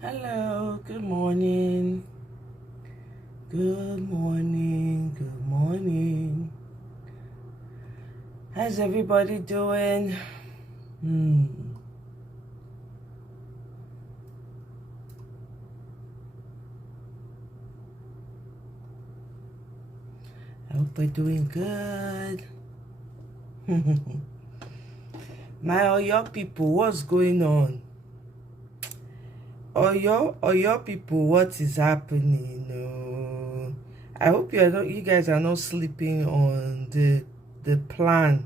Hello, good morning. Good morning, good morning. How's everybody doing? I hope we're doing good. My Oyo people, what's going on? Oyo people, what is happening? No, I hope you guys are not sleeping on the plan.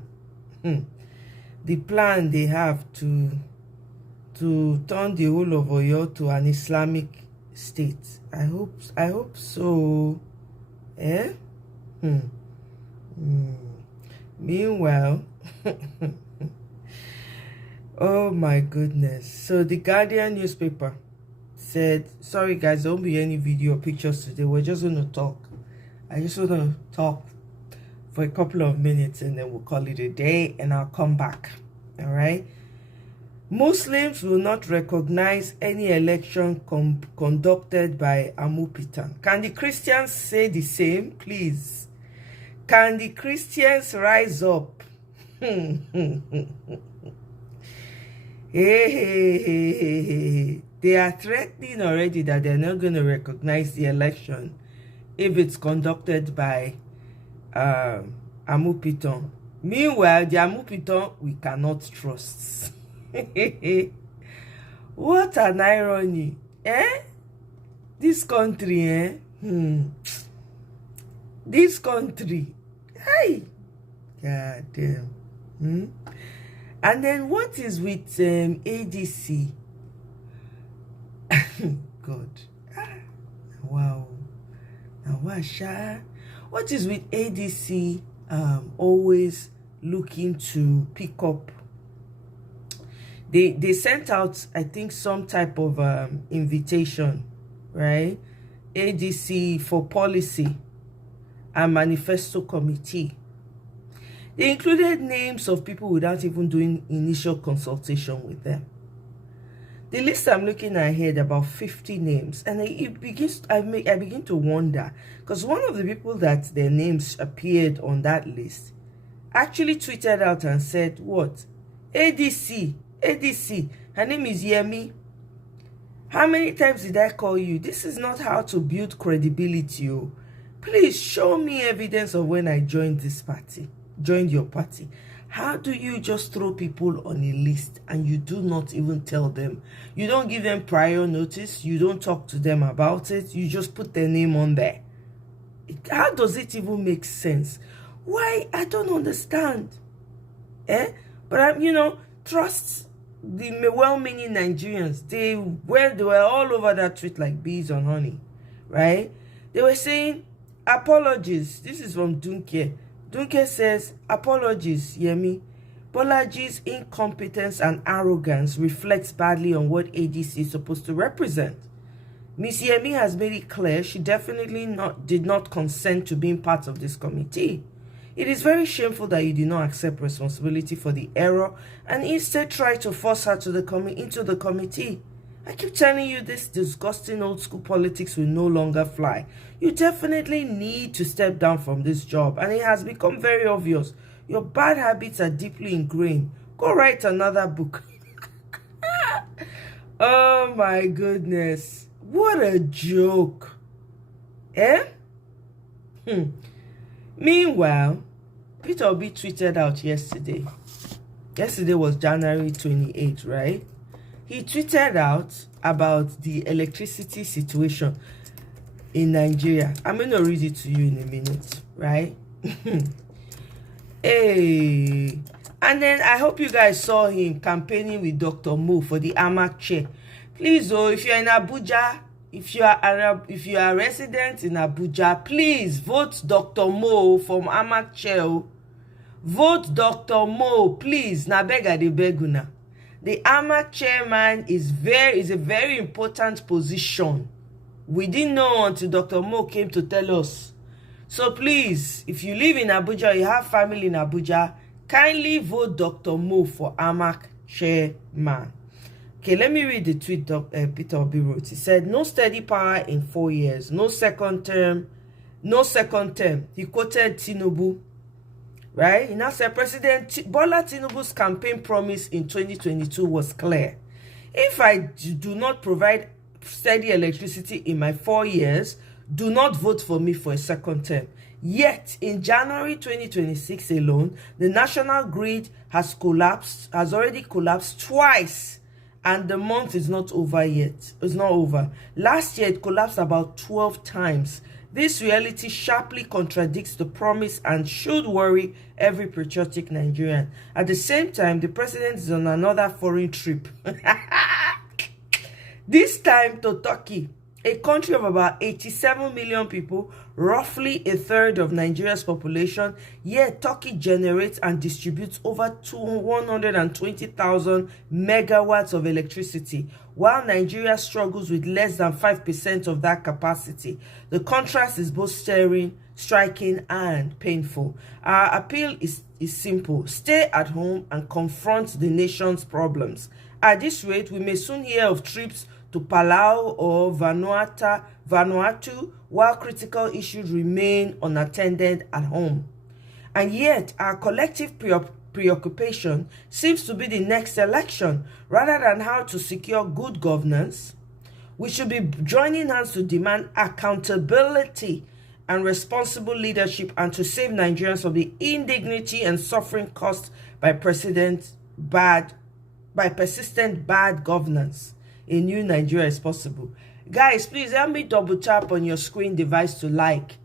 The plan they have to turn the whole of Oyo to an Islamic state. I hope so. Eh? Meanwhile, oh my goodness. So the Guardian newspaper said, sorry guys, there won't be any video or pictures today. We're just going to talk. I just want to talk for a couple of minutes and then we'll call it a day and I'll come back. All right? Muslims will not recognize any election conducted by Amupitan. Can the Christians say the same, please? Can the Christians rise up? Hey. They are threatening already that they're not going to recognize the election if it's conducted by Amupitan. Meanwhile, the Amupitan we cannot trust. What an irony, eh? This country, eh? This country, hey, god damn. And then what is with ADC? God, wow. What is with ADC always looking to pick up? They sent out, I think, some type of invitation, right? ADC for policy and manifesto committee. They included names of people without even doing initial consultation with them. The list I'm looking at here, about 50 names, and I begin to wonder, because one of the people that their names appeared on that list actually tweeted out and said, what? ADC, her name is Yemi. How many times did I call you? This is not how to build credibility. Please show me evidence of when I joined your party. How do you just throw people on a list and you do not even tell them? You don't give them prior notice. You don't talk to them about it. You just put their name on there. How does it even make sense? Why? I don't understand. But trust the well-meaning Nigerians. They were all over that tweet like bees on honey, right? They were saying, apologies. This is from Dunke. Dunke says, apologies, Yemi. Bolaji's incompetence and arrogance reflects badly on what ADC is supposed to represent. Miss Yemi has made it clear she definitely did not consent to being part of this committee. It is very shameful that you did not accept responsibility for the error and instead try to force her into the committee. I keep telling you, this disgusting old school politics will no longer fly. You definitely need to step down from this job, and it has become very obvious. Your bad habits are deeply ingrained. Go write another book. Oh my goodness. What a joke. Meanwhile, Peter Obi tweeted out yesterday. Yesterday was January 28th, right? He tweeted out about the electricity situation in Nigeria. I'm going to read it to you in a minute, right? Hey. And then I hope you guys saw him campaigning with Dr. Mo for the AMAC chair. Please, if you're in Abuja, if you are a resident in Abuja, please vote Dr. Mo from AMAC chair. Vote Dr. Mo, please. Na bega de beguna. The AMAC chairman is a very important position. We didn't know until Dr. Mo came to tell us. So please, if you live in Abuja, you have family in Abuja, kindly vote Dr. Mo for AMAC chairman. Okay, let me read the tweet Peter Obi wrote. He said, no steady power in 4 years, no second term. He quoted Tinubu, right? He now said President Bola Tinubu's campaign promise in 2022 was clear. If I do not provide steady electricity in my 4 years, do not vote for me for a second term. Yet, in January 2026 alone, the national grid has already collapsed twice, and the month is not over yet. It's not over. Last year, it collapsed about 12 times. This reality sharply contradicts the promise and should worry every patriotic Nigerian. At the same time, the president is on another foreign trip. This time to Turkey, a country of about 87 million people, roughly a third of Nigeria's population. Yet Turkey generates and distributes over 120,000 megawatts of electricity, while Nigeria struggles with less than 5% of that capacity. The contrast is both striking and painful. Our appeal is simple: stay at home and confront the nation's problems. At this rate, we may soon hear of trips to Palau or Vanuatu, while critical issues remain unattended at home. And yet, our collective preoccupation seems to be the next election, rather than how to secure good governance. We should be joining hands to demand accountability and responsible leadership, and to save Nigerians from the indignity and suffering caused by persistent bad governance. A new Nigeria is possible. Guys, please help me double tap on your screen device to like.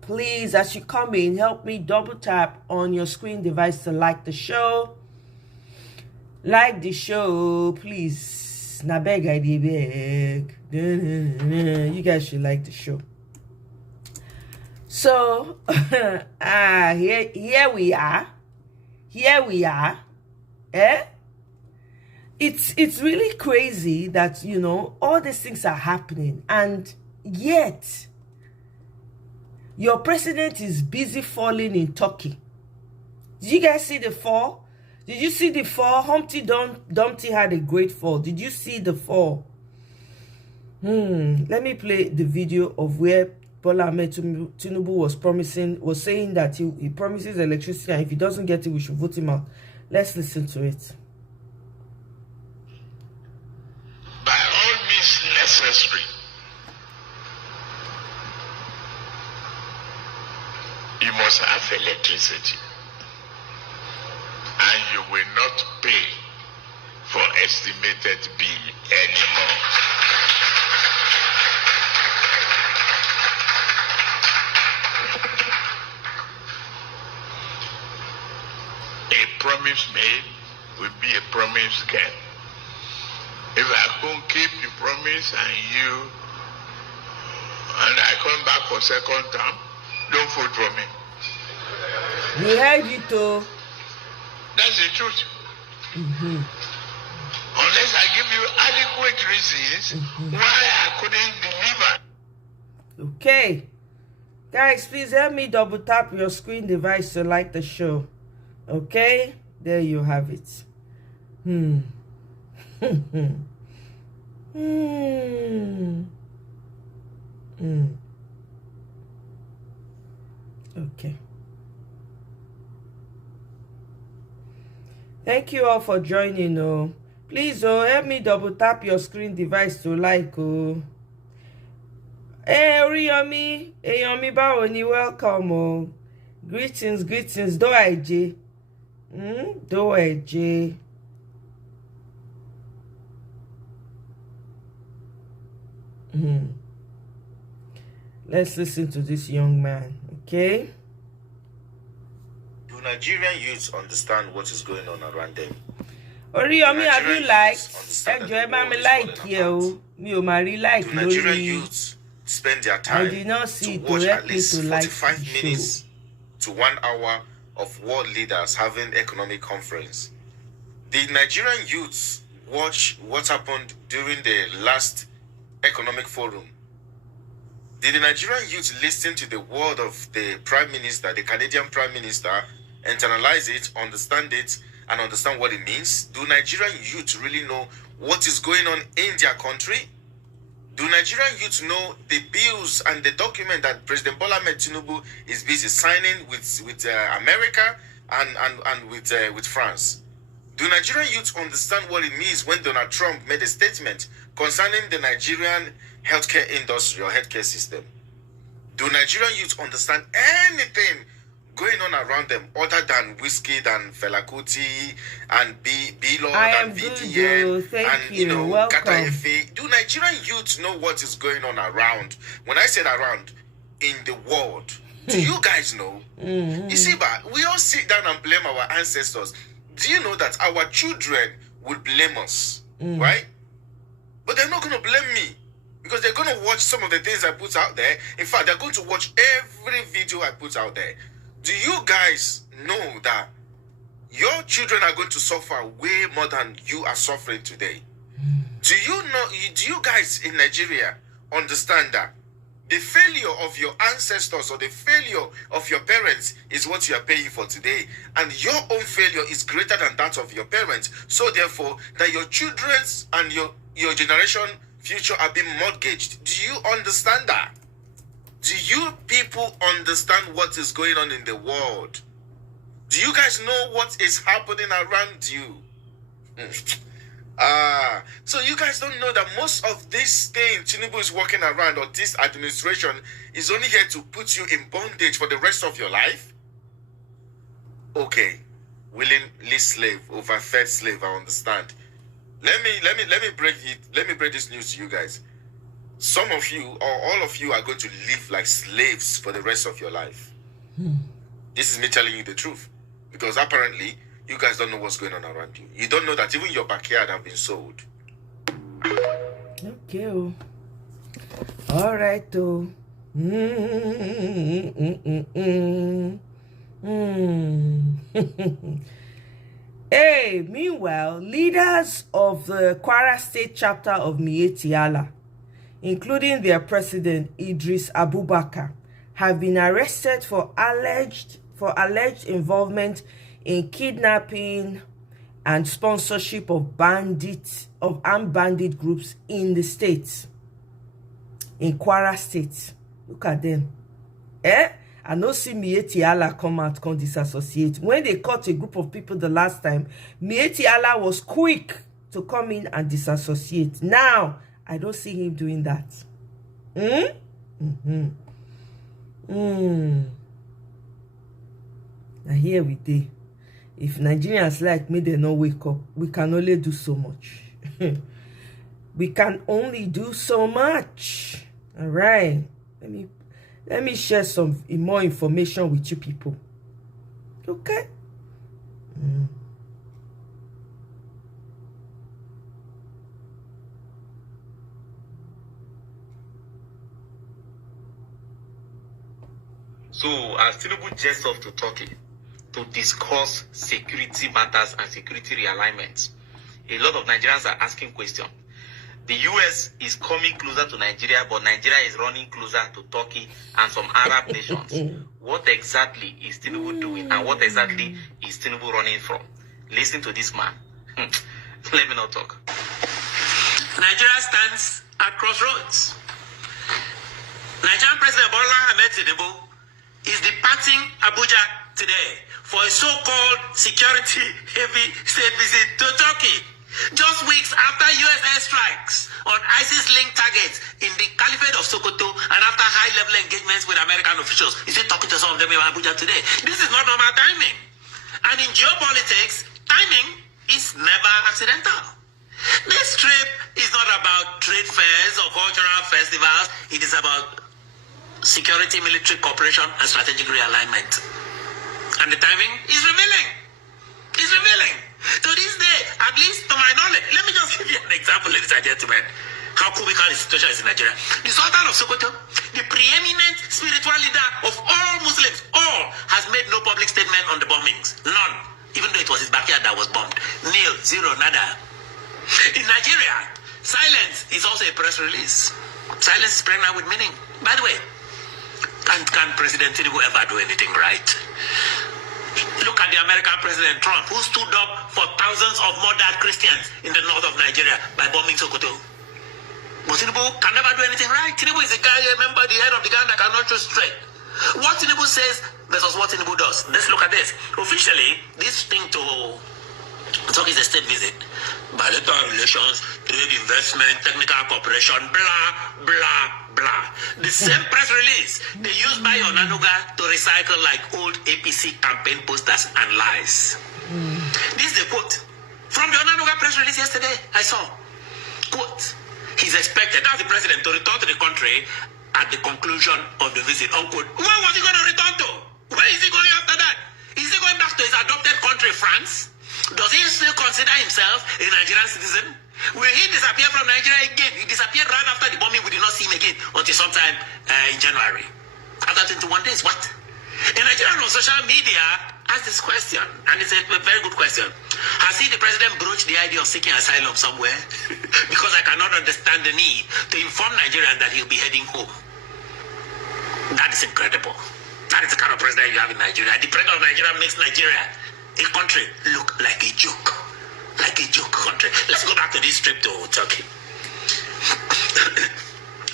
Please, as you come in, help me double tap on your screen device to like the show. Like the show, please. Na beg I dey beg. You guys should like the show. So, here we are. Eh? It's really crazy that, you know, all these things are happening, and yet your president is busy falling in Turkey. Did you guys see the fall? Did you see the fall? Humpty Dumpty had a great fall. Did you see the fall? Let me play the video of where Bola Ahmed Tinubu was saying that he promises electricity, and if he doesn't get it, we should vote him out. Let's listen to it. Necessary. You must have electricity, and you will not pay for estimated bill anymore. A promise made will be a promise kept. If I can't keep the promise and I come back for second term, don't vote for me. We heard you too. That's the truth. Unless I give you adequate reasons why I couldn't deliver. Okay. Guys, please help me double tap your screen device to like the show. Okay? There you have it. Okay. Thank you all for joining. Please, help me double tap your screen device to like. Hey, Oriyomi, báwo ni, welcome. Greetings. Do IJ. Do IJ. Let's listen to this young man, okay? Do Nigerian youths understand what is going on around them? Oriyomi, have you liked? Do Nigerian youths spend their time to watch at least 45 minutes to 1 hour of world leaders having economic conference? Did Nigerian youths watch what happened during the last economic forum? Did the Nigerian youth listen to the word of the Prime Minister, the Canadian Prime Minister, internalize it, understand it, and understand what it means? Do Nigerian youth really know what is going on in their country? Do Nigerian youth know the bills and the document that President Bola Ahmed Tinubu is busy signing with America and with France? Do Nigerian youth understand what it means when Donald Trump made a statement concerning the Nigerian healthcare industry or healthcare system? Do Nigerian youth understand anything going on around them other than whiskey, than Fela Kuti and B-Lord and VDN and Welcome. Kata Efe? Do Nigerian youth know what is going on around? When I said around, in the world. Do you guys know? You see, but we all sit down and blame our ancestors. Do you know that our children will blame us, right? But they're not going to blame me because they're going to watch some of the things I put out there. In fact, they're going to watch every video I put out there. Do you guys know that your children are going to suffer way more than you are suffering today? Do you guys in Nigeria understand that the failure of your ancestors or the failure of your parents is what you are paying for today, and your own failure is greater than that of your parents? So therefore, that your children's and your generation future are being mortgaged. Do you understand that? Do you people understand what is going on in the world? Do you guys know what is happening around you? So you guys don't know that most of this thing Tinubu is working around, or this administration, is only here to put you in bondage for the rest of your life? Okay, willingly slave, overfed slave, I understand. Let me break this news to you guys. Some of you, or all of you, are going to live like slaves for the rest of your life. This is me telling you the truth. Because apparently, you guys don't know what's going on around you. You don't know that even your backyard have been sold. Okay. All right, though. Hey, meanwhile, leaders of the Kwara State chapter of Miyetti Allah, including their president Idris Abubakar, have been arrested for alleged involvement in kidnapping and sponsorship of armed bandit groups in the state, in Kwara State. Look at them. I know see Miyetti Allah come out, come disassociate. When they caught a group of people the last time, Miyetti Allah was quick to come in and disassociate. Now, I don't see him doing that. Now here we dey. If Nigerians like me, they not wake up. We can only do so much. We can only do so much. All right. Let me share some more information with you people. Okay? So, as Tinubu jets off to Turkey to discuss security matters and security realignment, a lot of Nigerians are asking questions. The US is coming closer to Nigeria, but Nigeria is running closer to Turkey and some Arab nations. What exactly is Tinubu doing, and what exactly is Tinubu running from? Listen to this man. Let me not talk. Nigeria stands at crossroads. Nigerian President Bola Ahmed Tinubu is departing Abuja today for a so-called security-heavy state visit to Turkey, just weeks after US airstrikes on ISIS-linked targets in the Caliphate of Sokoto and after high-level engagements with American officials. He's been talking to some of them in Abuja today. This is not normal timing. And in geopolitics, timing is never accidental. This trip is not about trade fairs or cultural festivals. It is about security, military cooperation, and strategic realignment. And the timing is revealing. It's revealing. To this day, at least to my knowledge, let me just give you an example, ladies and gentlemen, how comical the situation is in Nigeria. The Sultan of Sokoto, the preeminent spiritual leader of all Muslims, has made no public statement on the bombings. None. Even though it was his backyard that was bombed. Nil, zero, nada. In Nigeria, silence is also a press release. Silence is pregnant with meaning. By the way, can President Tinubu ever do anything right? Look at the American President Trump, who stood up for thousands of murdered Christians in the north of Nigeria by bombing Sokoto. But Tinubu can never do anything right. Tinubu is a guy, remember, the head of the gang that cannot choose straight. What Tinubu says versus what Tinubu does. Let's look at this. Officially, this thing to talk is a state visit. Bilateral relations, trade investment, technical cooperation, blah, blah, blah. The same press release they used by Onanuga to recycle like old APC campaign posters and lies. This is the quote from the Onanuga press release yesterday. I saw. Quote, he's expected, that's the president, to return to the country at the conclusion of the visit, unquote. Where was he going to return to? Where is he going after that? Is he going back to his adopted country, France? Does he still consider himself a Nigerian citizen? Will he disappear from Nigeria again? He disappeared right after the bombing. We did not see him again until sometime in January. After 21 days, what? A Nigerian on social media asked this question, and it's a very good question. Has he, the president, broached the idea of seeking asylum somewhere? Because I cannot understand the need to inform Nigerians that he'll be heading home. That is incredible. That is the kind of president you have in Nigeria. The president of Nigeria makes Nigeria, a country, look like a joke. Like a joke country. Let's go back to this trip to Turkey.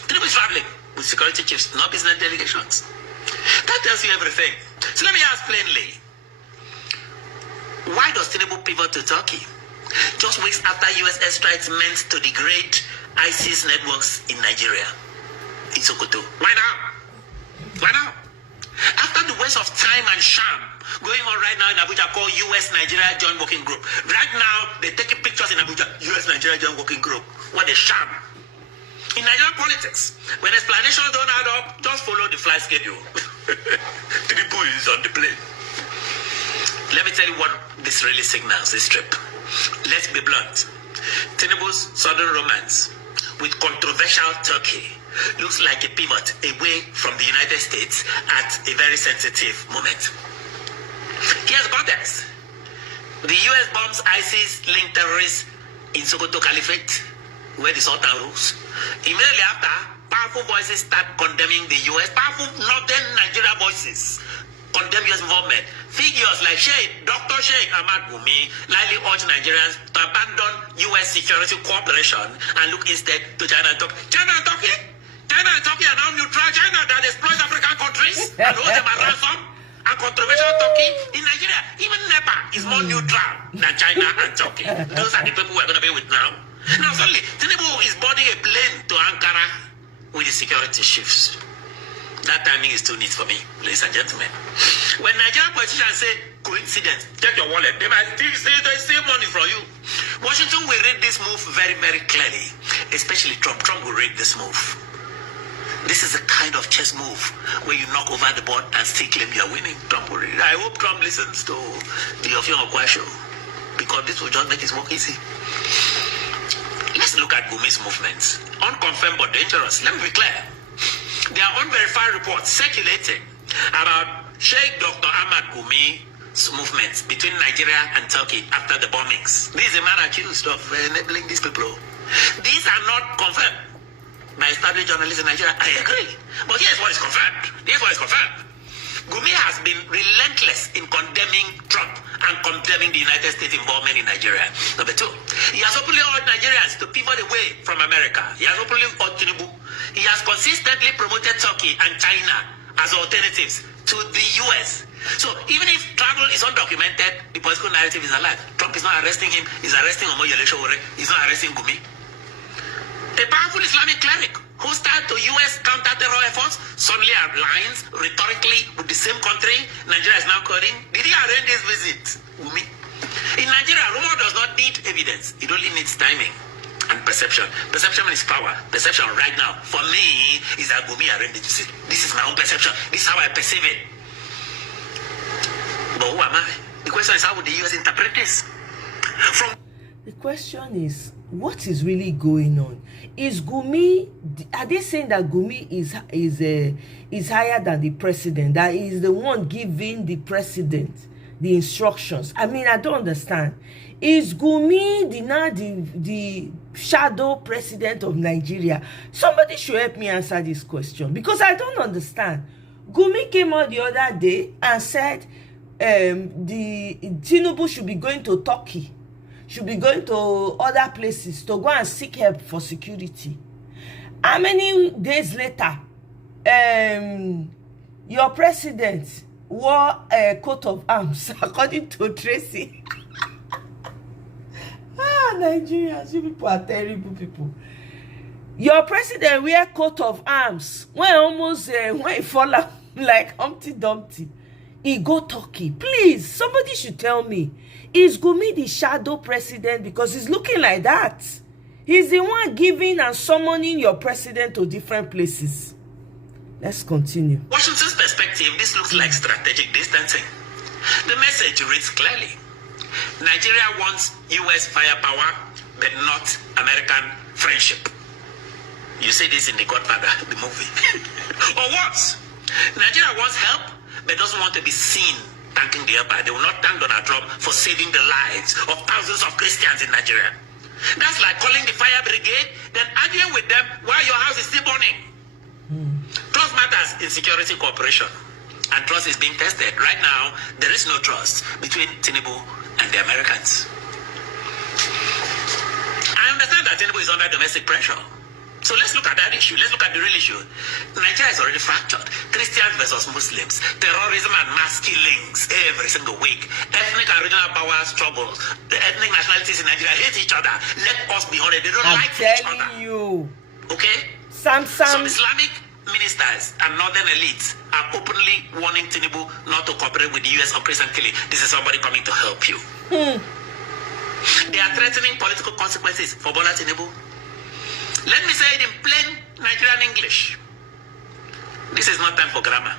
Tinubu is traveling with security chiefs, not business delegations. That tells you everything. So let me ask plainly. Why does Tinubu pivot to Turkey? Just weeks after US airstrikes meant to degrade ISIS networks in Nigeria, in Sokoto. Why now? Why now? After the waste of time and sham going on right now in Abuja called US-Nigeria Joint Working Group. Right now, they're taking pictures in Abuja, US-Nigeria Joint Working Group. What a sham. In Nigerian politics, when explanations don't add up, just follow the flight schedule. Tinubu is on the plane. Let me tell you what this really signals, this trip. Let's be blunt. Tinubu's sudden romance with controversial Turkey looks like a pivot away from the United States at a very sensitive moment. Here's the context. The US bombs ISIS-linked terrorists in Sokoto Caliphate, where the Sultan rules. Immediately after, powerful voices start condemning the US, powerful northern Nigeria voices condemn US involvement. Figures like Dr. Sheikh Ahmad Gumi likely urge Nigerians to abandon US security cooperation and look instead to China and Turkey. China and Turkey? China and Turkey are now neutral. China that exploits African countries and holds them at ransom. And controversial Turkey in Nigeria, even NEPA is more neutral than China and Turkey. Those are the people we're going to be with now. Now, suddenly, Tinubu is boarding a plane to Ankara with the security chiefs. That timing is too neat for me, ladies and gentlemen. When Nigerian politicians say coincidence, check your wallet, they might still say they save money from you. Washington will read this move very, very clearly, especially Trump. Trump will read this move. This is the kind of chess move where you knock over the board and still claim you are winning. Trump will read. I hope Trump listens to the Ofion Okwa show, because this will just make his work easy. Let's look at Gumi's movements. Unconfirmed but dangerous. Let me be clear. There are unverified reports circulating about Sheikh Dr. Ahmad Gumi's movements between Nigeria and Turkey after the bombings. This is a man accused of enabling these people. These are not confirmed by established journalists in Nigeria. I agree. But here's what is confirmed. Gumi has been relentless in condemning Trump and condemning the United States involvement in Nigeria. Number two, he has openly urged Nigerians to pivot away from America. He has openly urged Tinubu. He has consistently promoted Turkey and China as alternatives to the US. So even if travel is undocumented, the political narrative is alive. Trump is not arresting him. He's arresting Omoyele Sowore. He's not arresting Gumi. A powerful Islamic cleric hostile to US counter-terror efforts suddenly aligns rhetorically with the same country Nigeria is now calling. Did he arrange this visit? Gumi. In Nigeria, rumor does not need evidence. It only needs timing and perception. Perception is power. Perception right now, for me, is that Gumi arranged it. This is my own perception. This is how I perceive it. But who am I? The question is, how would the US interpret this? The question is, what is really going on? Is Gumi, are they saying that Gumi is higher than the president? That is the one giving the president the instructions? I mean, I don't understand. Is Gumi the shadow president of Nigeria? Somebody should help me answer this question, because I don't understand. Gumi came out the other day and said the Tinubu should be going to Turkey, should be going to other places to go and seek help for security. How many days later, your president wore a coat of arms, according to Tracy? Nigerians, you people are terrible people. Your president wear coat of arms when almost when he fall out like Humpty Dumpty. He go Turkey. Please, somebody should tell me, is Gumi the shadow president? Because he's looking like that. He's the one giving and summoning your president to different places. Let's continue. Washington's perspective, this looks like strategic distancing. The message reads clearly. Nigeria wants U.S. firepower, but not American friendship. You say this in The Godfather, the movie. Or worse, Nigeria wants help, but doesn't want to be seen thanking the helper. They will not thank Donald Trump for saving the lives of thousands of Christians in Nigeria. That's like calling the fire brigade, then arguing with them while your house is still burning. Trust matters in security cooperation, and trust is being tested. Right now, there is no trust between Tinubu and the Americans. I understand that Tinubu is under domestic pressure. So let's look at that issue. Let's look at the real issue. Nigeria is already fractured. Christians versus Muslims, terrorism and mass killings every single week. Ethnic and regional power struggles. The ethnic nationalities in Nigeria hate each other. Let us be honest, they don't like each other. I'm telling you. Okay? Some Islamic ministers and northern elites are openly warning Tinubu not to cooperate with the US on Christian killing. This is somebody coming to help you. They are threatening political consequences for Bola Tinubu. Let me say it in plain Nigerian English. This is not time for grammar.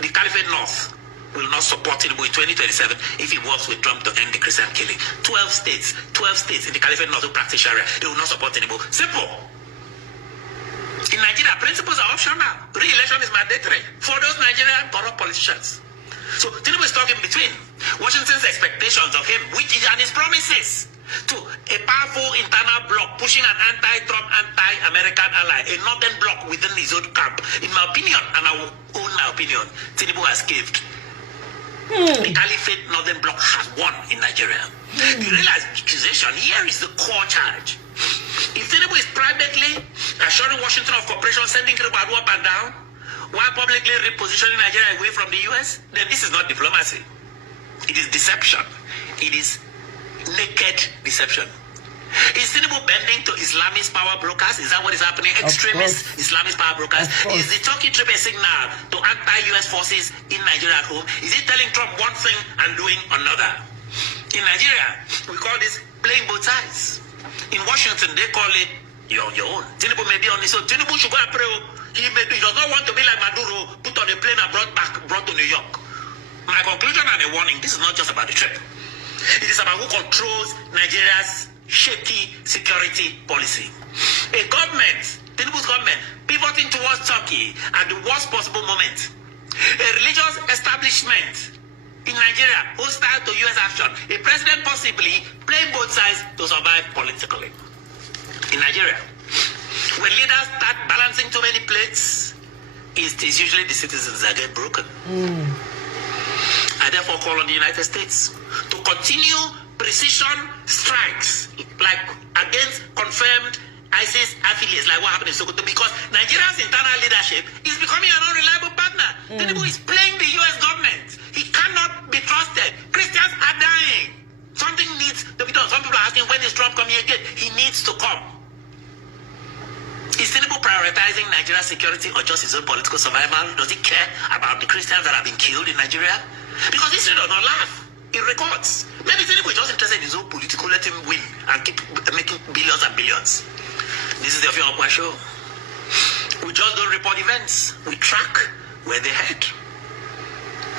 The Caliphate North will not support Tinubu in 2027 if he works with Trump to end the Christian killing. 12 states in the Caliphate North who practice Sharia, they will not support Tinubu. Simple. In Nigeria, principles are optional. Re-election is mandatory for those Nigerian corrupt politicians. So Tinubu is talking between Washington's expectations of him, and his promises, to a powerful internal bloc pushing an anti-Trump, anti-American ally, a northern bloc within his own camp. In my opinion, and I will own my opinion, Tinubu has caved. The Caliphate northern bloc has won in Nigeria. The real accusation here is the core charge. If Tinubu is privately assuring Washington of cooperation, sending Kiribadu up and down, while publicly repositioning Nigeria away from the US, then this is not diplomacy. It is deception. It is naked deception. Is Tinubu bending to Islamist power brokers? Is that what is happening? Extremist Islamist power brokers? Is the Turkey trip a signal to anti-US forces in Nigeria at home? Is it telling Trump one thing and doing another? In Nigeria, we call this playing both sides. In Washington, they call it you're on your own. Tinubu may be on his own. Tinubu should go and pray. He does not want to be like Maduro, put on a plane and brought to New York. My conclusion and a warning, this is not just about the trip. It is about who controls Nigeria's shaky security policy. A government, Tinubu's government, pivoting towards Turkey at the worst possible moment. A religious establishment in Nigeria hostile to U.S. action. A president possibly playing both sides to survive politically. In Nigeria, when leaders start balancing too many plates, it is usually the citizens that get broken. I therefore call on the United States to continue precision strikes like against confirmed ISIS affiliates like what happened in Sokoto, because Nigeria's internal leadership is becoming an unreliable partner. Tinubu is playing the US government. He cannot be trusted. Christians are dying. Something needs to be done. Some people are asking, when is Trump coming again? He needs to come. Is Tinubu prioritizing Nigeria's security or just his own political survival? Does he care about the Christians that have been killed in Nigeria? Because history does not laugh. It records. Maybe Tinubu is just interested in his own political, let him win and keep making billions and billions. This is the Official Okwa Show. We just don't report events. We track where they head.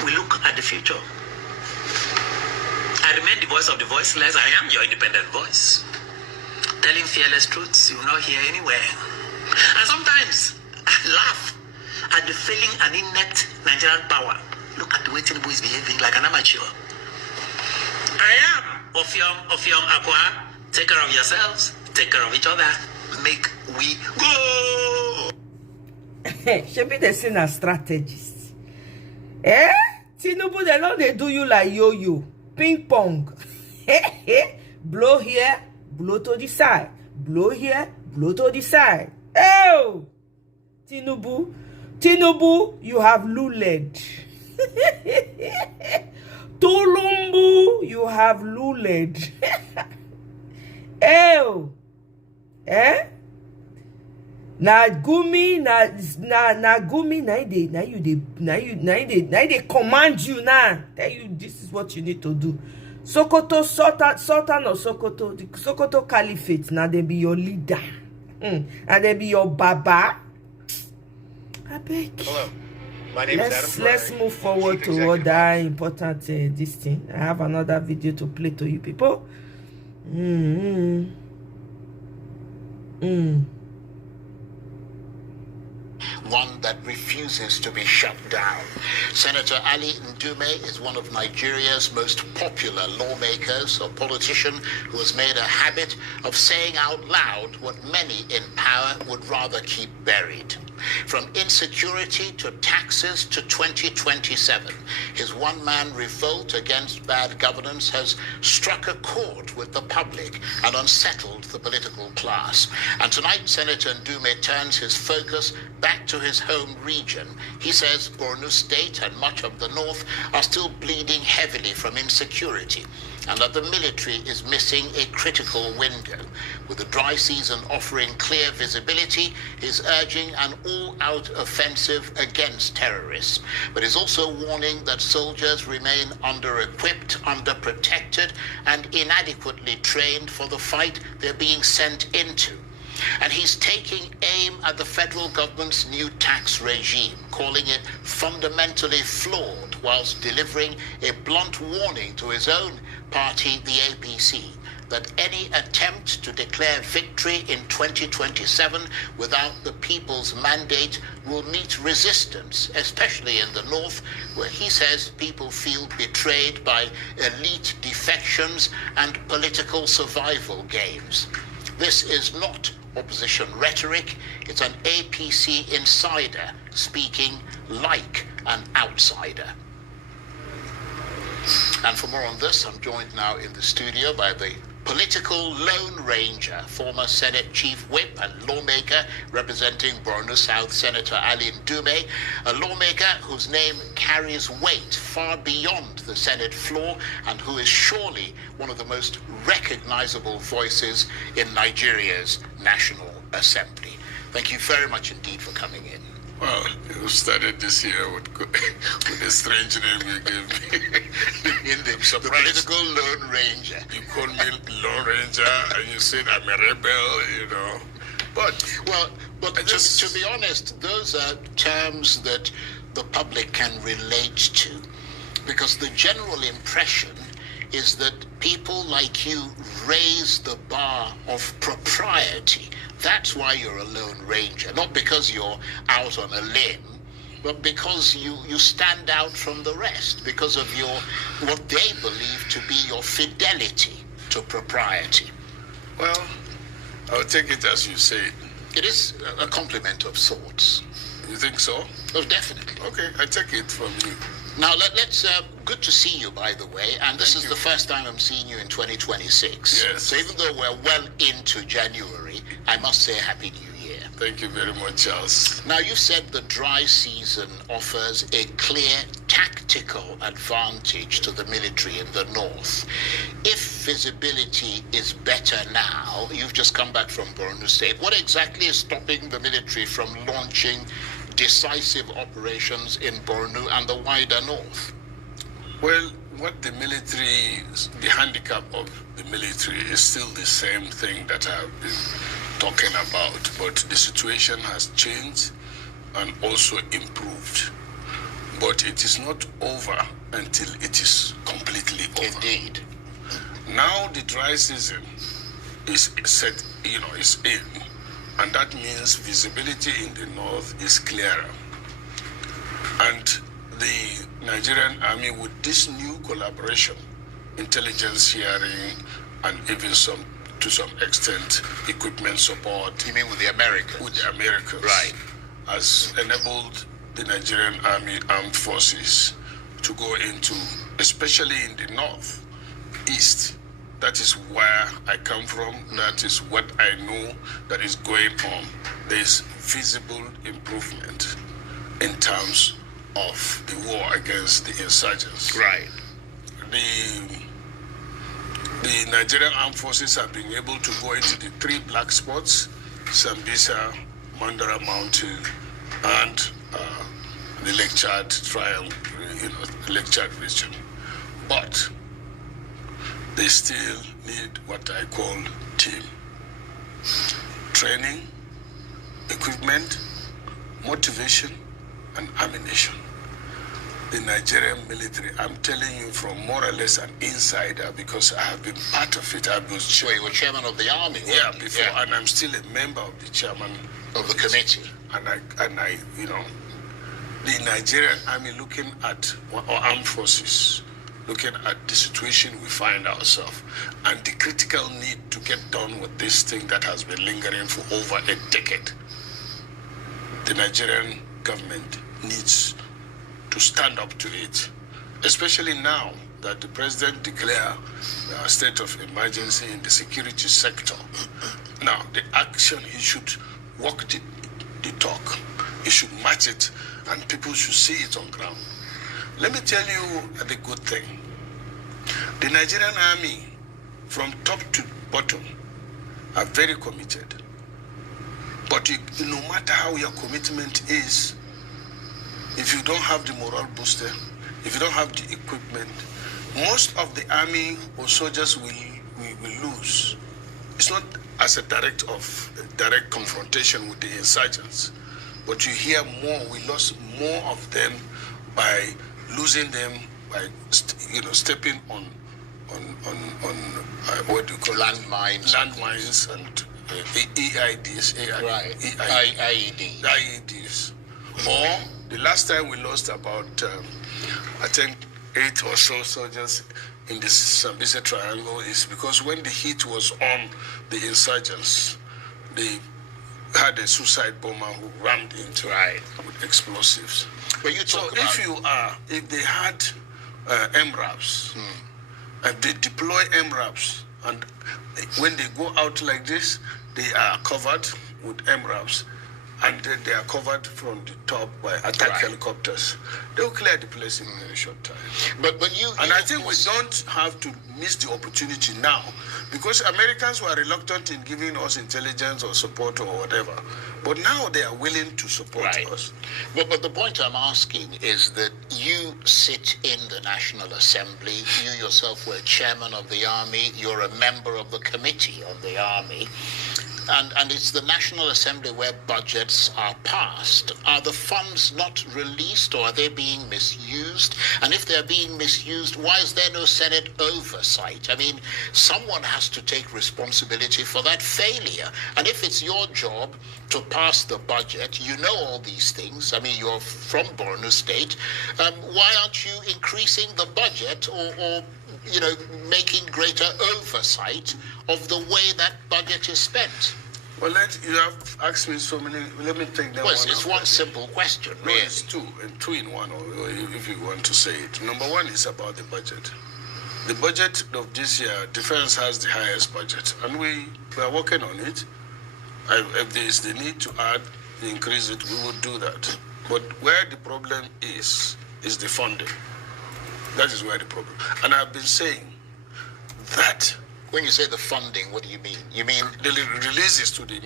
We look at the future. I remain the voice of the voiceless. I am your independent voice. Telling fearless truths you will not hear anywhere. And sometimes I laugh at the failing and inept Nigerian power. Look at the way Tinubu is behaving like an amateur. I am Ofiom Akwa. Take care of yourselves. Take care of each other. Make we go. Should be the same as strategist. Eh? Tinubu, they know they do you like yo-yo. Ping pong. Blow here, blow to the side. Blow here, blow to the side. Oh! Tinubu, you have luled. Tulumbu, you have luled. Oh! Na Gumi, they command you now. Tell you this is what you need to do. Sokoto, Sultan of Sokoto, the Sokoto Caliphate, now they be your leader. And they be your baba. I beg. Hello, my name is Adam. Let's move forward to other important this thing. I have another video to play to you people. One that refuses to be shut down. Senator Ali Ndume is one of Nigeria's most popular lawmakers, a politician who has made a habit of saying out loud what many in power would rather keep buried. From insecurity to taxes to 2027, his one-man revolt against bad governance has struck a chord with the public and unsettled the political class. And tonight, Senator Ndume turns his focus back to his home region. He says Borno State and much of the north are still bleeding heavily from insecurity, and that the military is missing a critical window. With the dry season offering clear visibility, he's urging an all-out offensive against terrorists, but is also warning that soldiers remain under-equipped, under-protected, and inadequately trained for the fight they're being sent into. And he's taking aim at the federal government's new tax regime, calling it fundamentally flawed, whilst delivering a blunt warning to his own party, the APC, that any attempt to declare victory in 2027 without the people's mandate will meet resistance, especially in the north, where he says people feel betrayed by elite defections and political survival games. This is not opposition rhetoric. It's an APC insider speaking like an outsider. And for more on this, I'm joined now in the studio by the political Lone Ranger, former Senate Chief Whip and lawmaker representing Borno South, Senator Ali Ndume, a lawmaker whose name carries weight far beyond the Senate floor and who is surely one of the most recognizable voices in Nigeria's National Assembly. Thank you very much indeed for coming in. Well, you started this year with a strange name you gave me. In the political Lone Ranger. You called me Lone Ranger and you said I'm a rebel, you know. But to be honest, those are terms that the public can relate to, because the general impression is that people like you raise the bar of propriety. That's why you're a Lone Ranger, not because you're out on a limb, but because you stand out from the rest, because of what they believe to be your fidelity to propriety. Well, I'll take it as you say. It is a compliment of sorts. You think so? Oh, definitely. Okay, I take it from you. Now, let's, good to see you, by the way, and this is the first time I'm seeing you in 2026. Yes. So even though we're well into January, I must say Happy New Year. Thank you very much, Charles. Now, you said the dry season offers a clear tactical advantage to the military in the north. If visibility is better now, you've just come back from Borno State, what exactly is stopping the military from launching decisive operations in Borno and the wider north? Well, the handicap of the military is still the same thing that I've been talking about, but the situation has changed and also improved. But it is not over until it is completely over. Indeed. Now the dry season is set, is in. And that means visibility in the north is clearer. And the Nigerian army, with this new collaboration, intelligence sharing, and even to some extent, equipment support. You mean with the Americans? With the Americans. Right. Has enabled the Nigerian armed forces to go into, especially in the north, east. That is where I come from. That is what I know that is going on. There is visible improvement in terms of the war against the insurgents. Right. The Nigerian armed forces have been able to go into the 3 black spots: Sambisa, Mandara Mountain, and the Lake Chad Triangle, Lake Chad region. But they still need what I call team training, equipment, motivation, and ammunition. The Nigerian military, I'm telling you from more or less an insider, because I have been part of it. I was So you were chairman of the army? Yeah, before, yeah. And I'm still a member of the chairman of the committee. And I, the Nigerian army looking at our armed forces, looking at the situation we find ourselves, and the critical need to get done with this thing that has been lingering for over a decade. The Nigerian government needs to stand up to it, especially now that the president declared a state of emergency in the security sector. Now, the action, he should walk the talk. He should match it, and people should see it on ground. Let me tell you the good thing. The Nigerian army, from top to bottom, are very committed. But no matter how your commitment is, if you don't have the morale booster, if you don't have the equipment, most of the army or soldiers will lose. It's not as a direct confrontation with the insurgents, but you hear more. We lost more of them by losing them, by stepping on what do you call landmines and EIDs, IEDs. Or the last time we lost about, I think, 8 or so soldiers in the Sambisa Triangle is because when the heat was on the insurgents, they had a suicide bomber who rammed into with explosives. But you talk about... if they had MRAPs, if they deploy MRAPs, and when they go out like this, they are covered with MRAPs, and then they are covered from the top by attack helicopters. They will clear the place in a very short time. But I think we don't have to miss the opportunity now, because Americans were reluctant in giving us intelligence or support or whatever. But now they are willing to support us. But the point I'm asking is that you sit in the National Assembly. You yourself were chairman of the army. You're a member of the committee on the army. And it's the National Assembly where budgets are passed. Are the funds not released, or are they being misused? And if they're being misused, why is there no Senate oversight? I mean, someone has to take responsibility for that failure. And if it's your job to pass the budget, you know all these things. I mean, you're from Borno State. Why aren't you increasing the budget or making greater oversight of the way that budget is spent? Well, you have asked me so many. Let me take that one. It's one simple question. No, really. It's two in one, or if you want to say it. Number one is about the budget. The budget of this year, defense has the highest budget, and we are working on it. If there is the need to increase it, we will do that. But where the problem is the funding. That is where the problem. And I've been saying that. When you say the funding, what do you mean? You mean the releases to the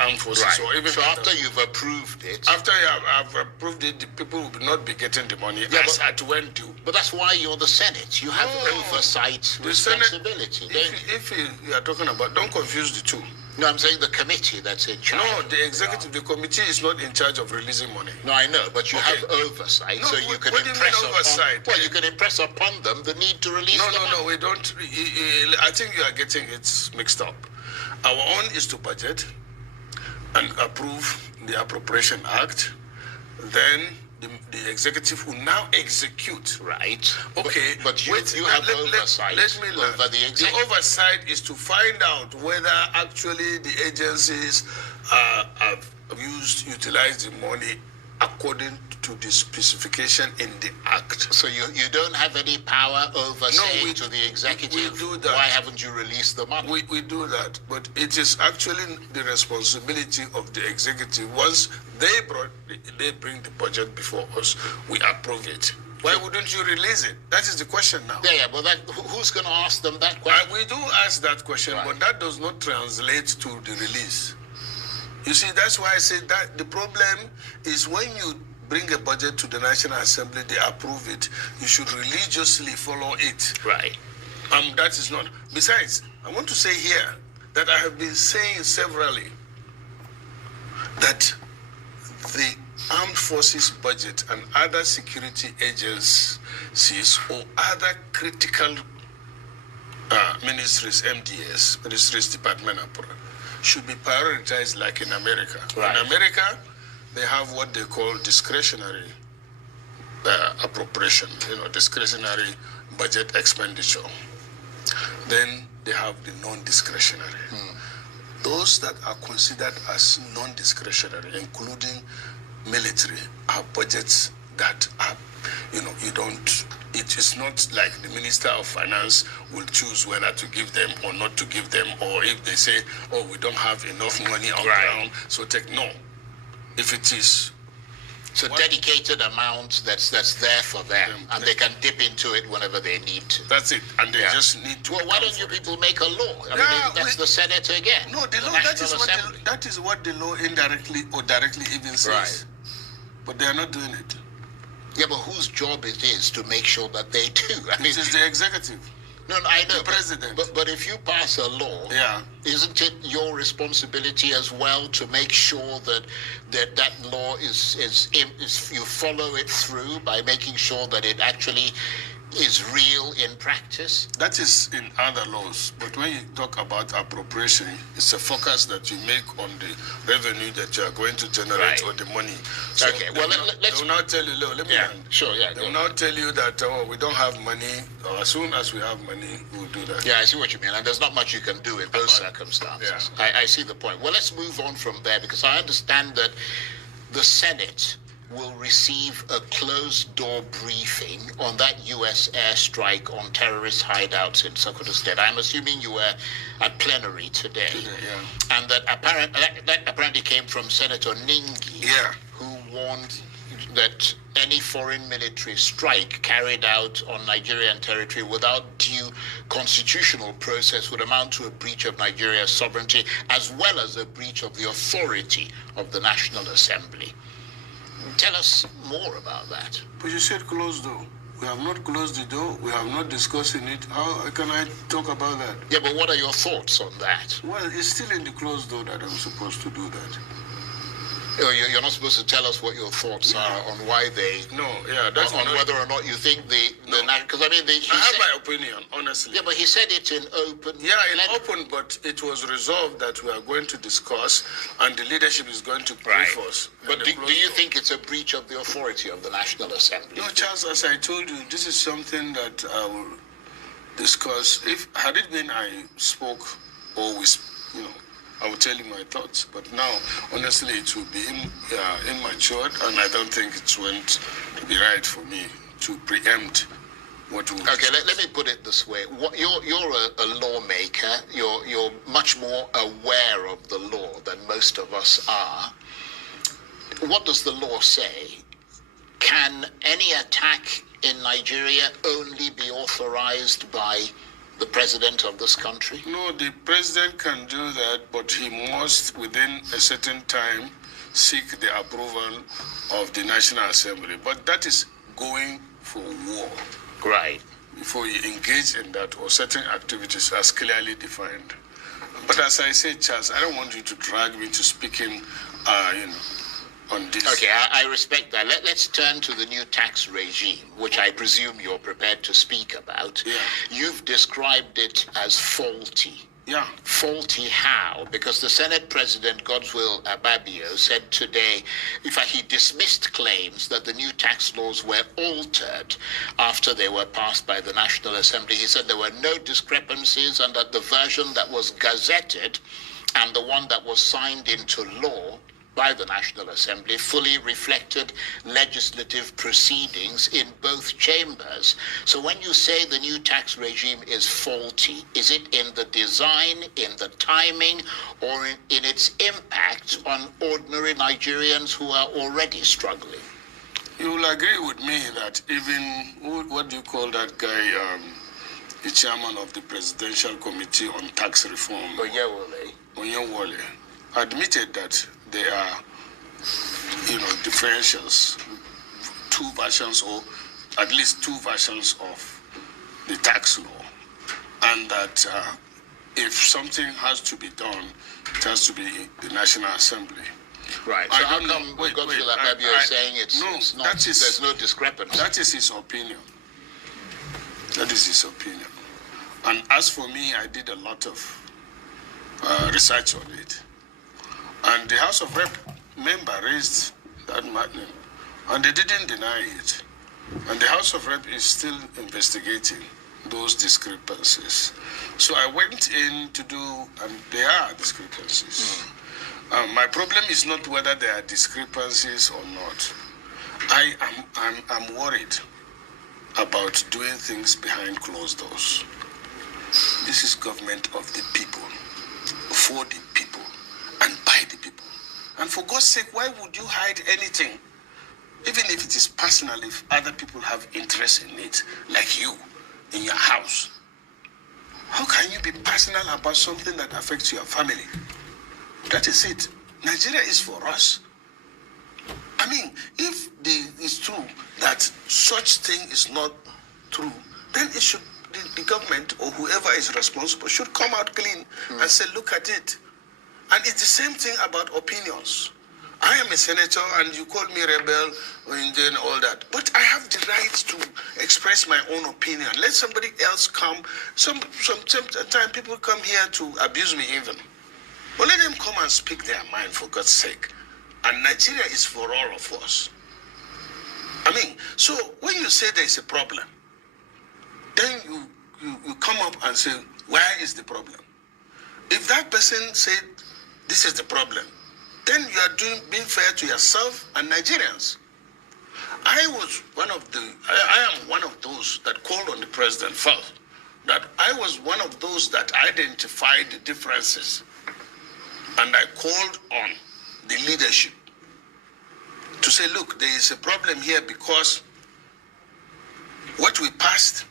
armed forces, or even so after you've approved it. After I've approved it, the people will not be getting the money at when due. But that's why you're the Senate. You have oversight responsibility. Senate, if you are talking about, don't confuse the two. No, I'm saying the committee that's in charge. No, the executive, the committee is not in charge of releasing money. No, I know, but you have oversight, no, so you can you can impress upon them the need to release the money. No, we don't. I think you are getting it mixed up. Our own is to budget and approve the Appropriation Act. Then the executive will now execute. Right. Okay. But you have oversight over the executive. The oversight is to find out whether actually the agencies have utilized the money according to the specification in the Act. So you don't have any power over saying to the executive, we do that. Why haven't you released the money? We do that, but it is actually the responsibility of the executive. Once they bring the budget before us, we approve it. Why wouldn't you release it? That is the question now. Yeah, but who's going to ask them that question? We do ask that question, right. But that does not translate to the release. You see, that's why I said that the problem is when you bring a budget to the National Assembly, they approve it, you should religiously follow it. Right. That is not. Besides, I want to say here that I have been saying severally that the armed forces budget and other security agencies or other critical ministries, MDS, Ministries Department, should be prioritized like in America. Right. In America, they have what they call discretionary appropriation, discretionary budget expenditure. Then they have the non-discretionary. Those that are considered as non-discretionary, including military, are budgets that are, it is not like the Minister of Finance will choose whether to give them or not to give them, or if they say, oh, we don't have enough money on ground, so no. If it is dedicated amount that's there for them, and they can dip into it whenever they need to. That's it, and they just need to. Well, why don't you people make a law? I mean, that's the Senate again. No, the law. That is what the law indirectly or directly even says. Right. But they are not doing it. Yeah, but whose job it is to make sure that they do? It is the executive. No, I know. The president. But if you pass a law, isn't it your responsibility as well to make sure that law is you follow it through by making sure that it actually is real in practice? That is in other laws. But when you talk about appropriation, it's a focus that you make on the revenue that you are going to generate or the money. So okay, well, let's... They will now tell you, let me end. Sure, yeah. They will now tell you that, we don't have money, or as soon as we have money, we'll do that. Yeah, I see what you mean. And there's not much you can do in those circumstances. Yeah. I see the point. Well, let's move on from there, because I understand that the Senate will receive a closed-door briefing on that U.S. airstrike on terrorist hideouts in Sokoto State. I'm assuming you were at plenary today. And that apparently came from Senator Ningi, who warned that any foreign military strike carried out on Nigerian territory without due constitutional process would amount to a breach of Nigeria's sovereignty, as well as a breach of the authority of the National Assembly. Tell us more about that. But you said closed door. We have not closed the door. We have not discussed it. How can I talk about that? Yeah, but what are your thoughts on that? Well, it's still in the closed door that I'm supposed to do that. You're not supposed to tell us what your thoughts are on why they... No, that's on whether or not you think because I mean... I have my opinion, honestly. Yeah, but he said it in open... Yeah, in open, but it was resolved that we are going to discuss, and the leadership is going to brief us. But do you think it's a breach of the authority of the National Assembly? No, Charles, as I told you, this is something that I will discuss. Had it been I spoke, or I will tell you my thoughts. But now, honestly, it will be immature, and I don't think it's going to be right for me to preempt what will... Okay, let me put it this way. You're a lawmaker. You're much more aware of the law than most of us are. What does the law say? Can any attack in Nigeria only be authorized by the president of this country? No, the president can do that, but he must, within a certain time, seek the approval of the National Assembly. But that is going for war. Right. Before you engage in that, or certain activities as clearly defined. But as I said, Charles, I don't want you to drag me to speaking, on this. Okay, I respect that. Let's turn to the new tax regime, which I presume you're prepared to speak about. Yeah. You've described it as faulty. Yeah. Faulty how? Because the Senate President, Godswill Ababio, said today, in fact, he dismissed claims that the new tax laws were altered after they were passed by the National Assembly. He said there were no discrepancies and that the version that was gazetted and the one that was signed into law by the National Assembly fully reflected legislative proceedings in both chambers. So when you say the new tax regime is faulty, is it in the design, in the timing, or in its impact on ordinary Nigerians who are already struggling? You will agree with me that even, what do you call that guy, the chairman of the Presidential Committee on Tax Reform, Onyewole, admitted that there are, differentials, two versions or at least two versions of the tax law, and that if something has to be done, it has to be the National Assembly. Right. So how come you're saying it's not, there's no discrepancy? That is his opinion. That is his opinion. And as for me, I did a lot of research on it. And the House of Rep member raised that matter, and they didn't deny it. And the House of Rep is still investigating those discrepancies. So I went in to do, and there are discrepancies. My problem is not whether there are discrepancies or not. I'm worried about doing things behind closed doors. This is government of the people, for the people, and by the people. And for God's sake, why would you hide anything? Even if it is personal, if other people have interest in it, like you, in your house. How can you be personal about something that affects your family? That is it. Nigeria is for us. I mean, if it's true that such thing is not true, then it should, the government or whoever is responsible should come out clean and say, look at it. And it's the same thing about opinions. I am a senator and you call me rebel and then all that. But I have the right to express my own opinion. Let somebody else come. Sometimes people come here to abuse me even. But let them come and speak their mind, for God's sake. And Nigeria is for all of us. I mean, so when you say there is a problem, then you come up and say, where is the problem? If that person said, this is the problem, then you are being fair to yourself and Nigerians. I am one of those that called on the president first. That I was one of those that identified the differences. And I called on the leadership to say, look, there is a problem here because what we passed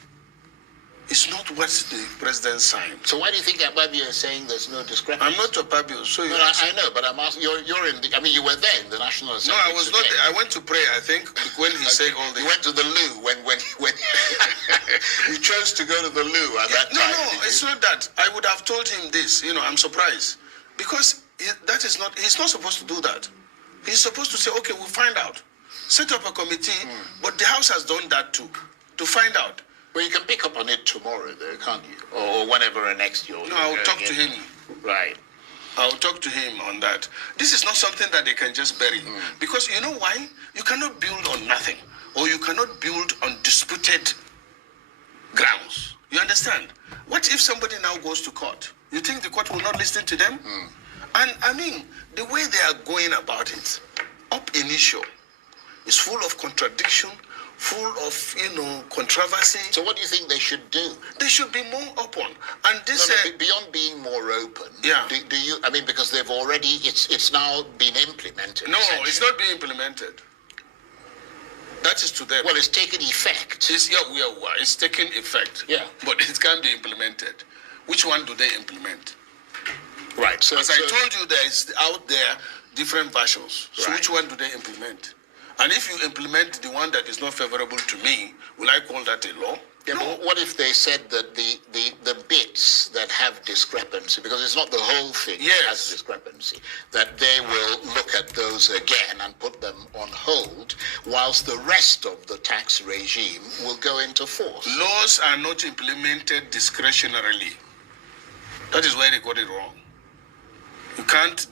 is not what the president signed. So why do you think Ababio is saying there's no discrepancy? I'm not Ababio, so no, I know, but I'm asking, you're in the, I mean, you were there in the National Assembly. No, I was not there. I went to pray, I think, when he said all this. You went to the loo when you chose to go to the loo at that time. No, it's not that. I would have told him this, I'm surprised. Because he's not supposed to do that. He's supposed to say, okay, we'll find out. Set up a committee, but the House has done that too, to find out. Well, you can pick up on it tomorrow, though, can't you? Or whenever next year. No, I'll talk to him. Right. I'll talk to him on that. This is not something that they can just bury. Because you know why? You cannot build on nothing. Or you cannot build on disputed grounds. You understand? What if somebody now goes to court? You think the court will not listen to them? And I mean, the way they are going about it, up initio, is full of contradiction, full of, controversy. So what do you think they should do? They should be more open. And this... beyond being more open, yeah. Do you, I mean, because they've already, it's now been implemented. No, it's not being implemented. That is to them. Well, it's taken effect. It's taken effect. Yeah. But it can be implemented. Which one do they implement? Right. So, as I told you, there is out there different versions. So which one do they implement? And if you implement the one that is not favorable to me, will I call that a law? Yeah, no. But what if they said that the bits that have discrepancy, because it's not the whole thing that has discrepancy, that they will look at those again and put them on hold, whilst the rest of the tax regime will go into force? Laws are not implemented discretionarily. That is where they got it wrong. You can't,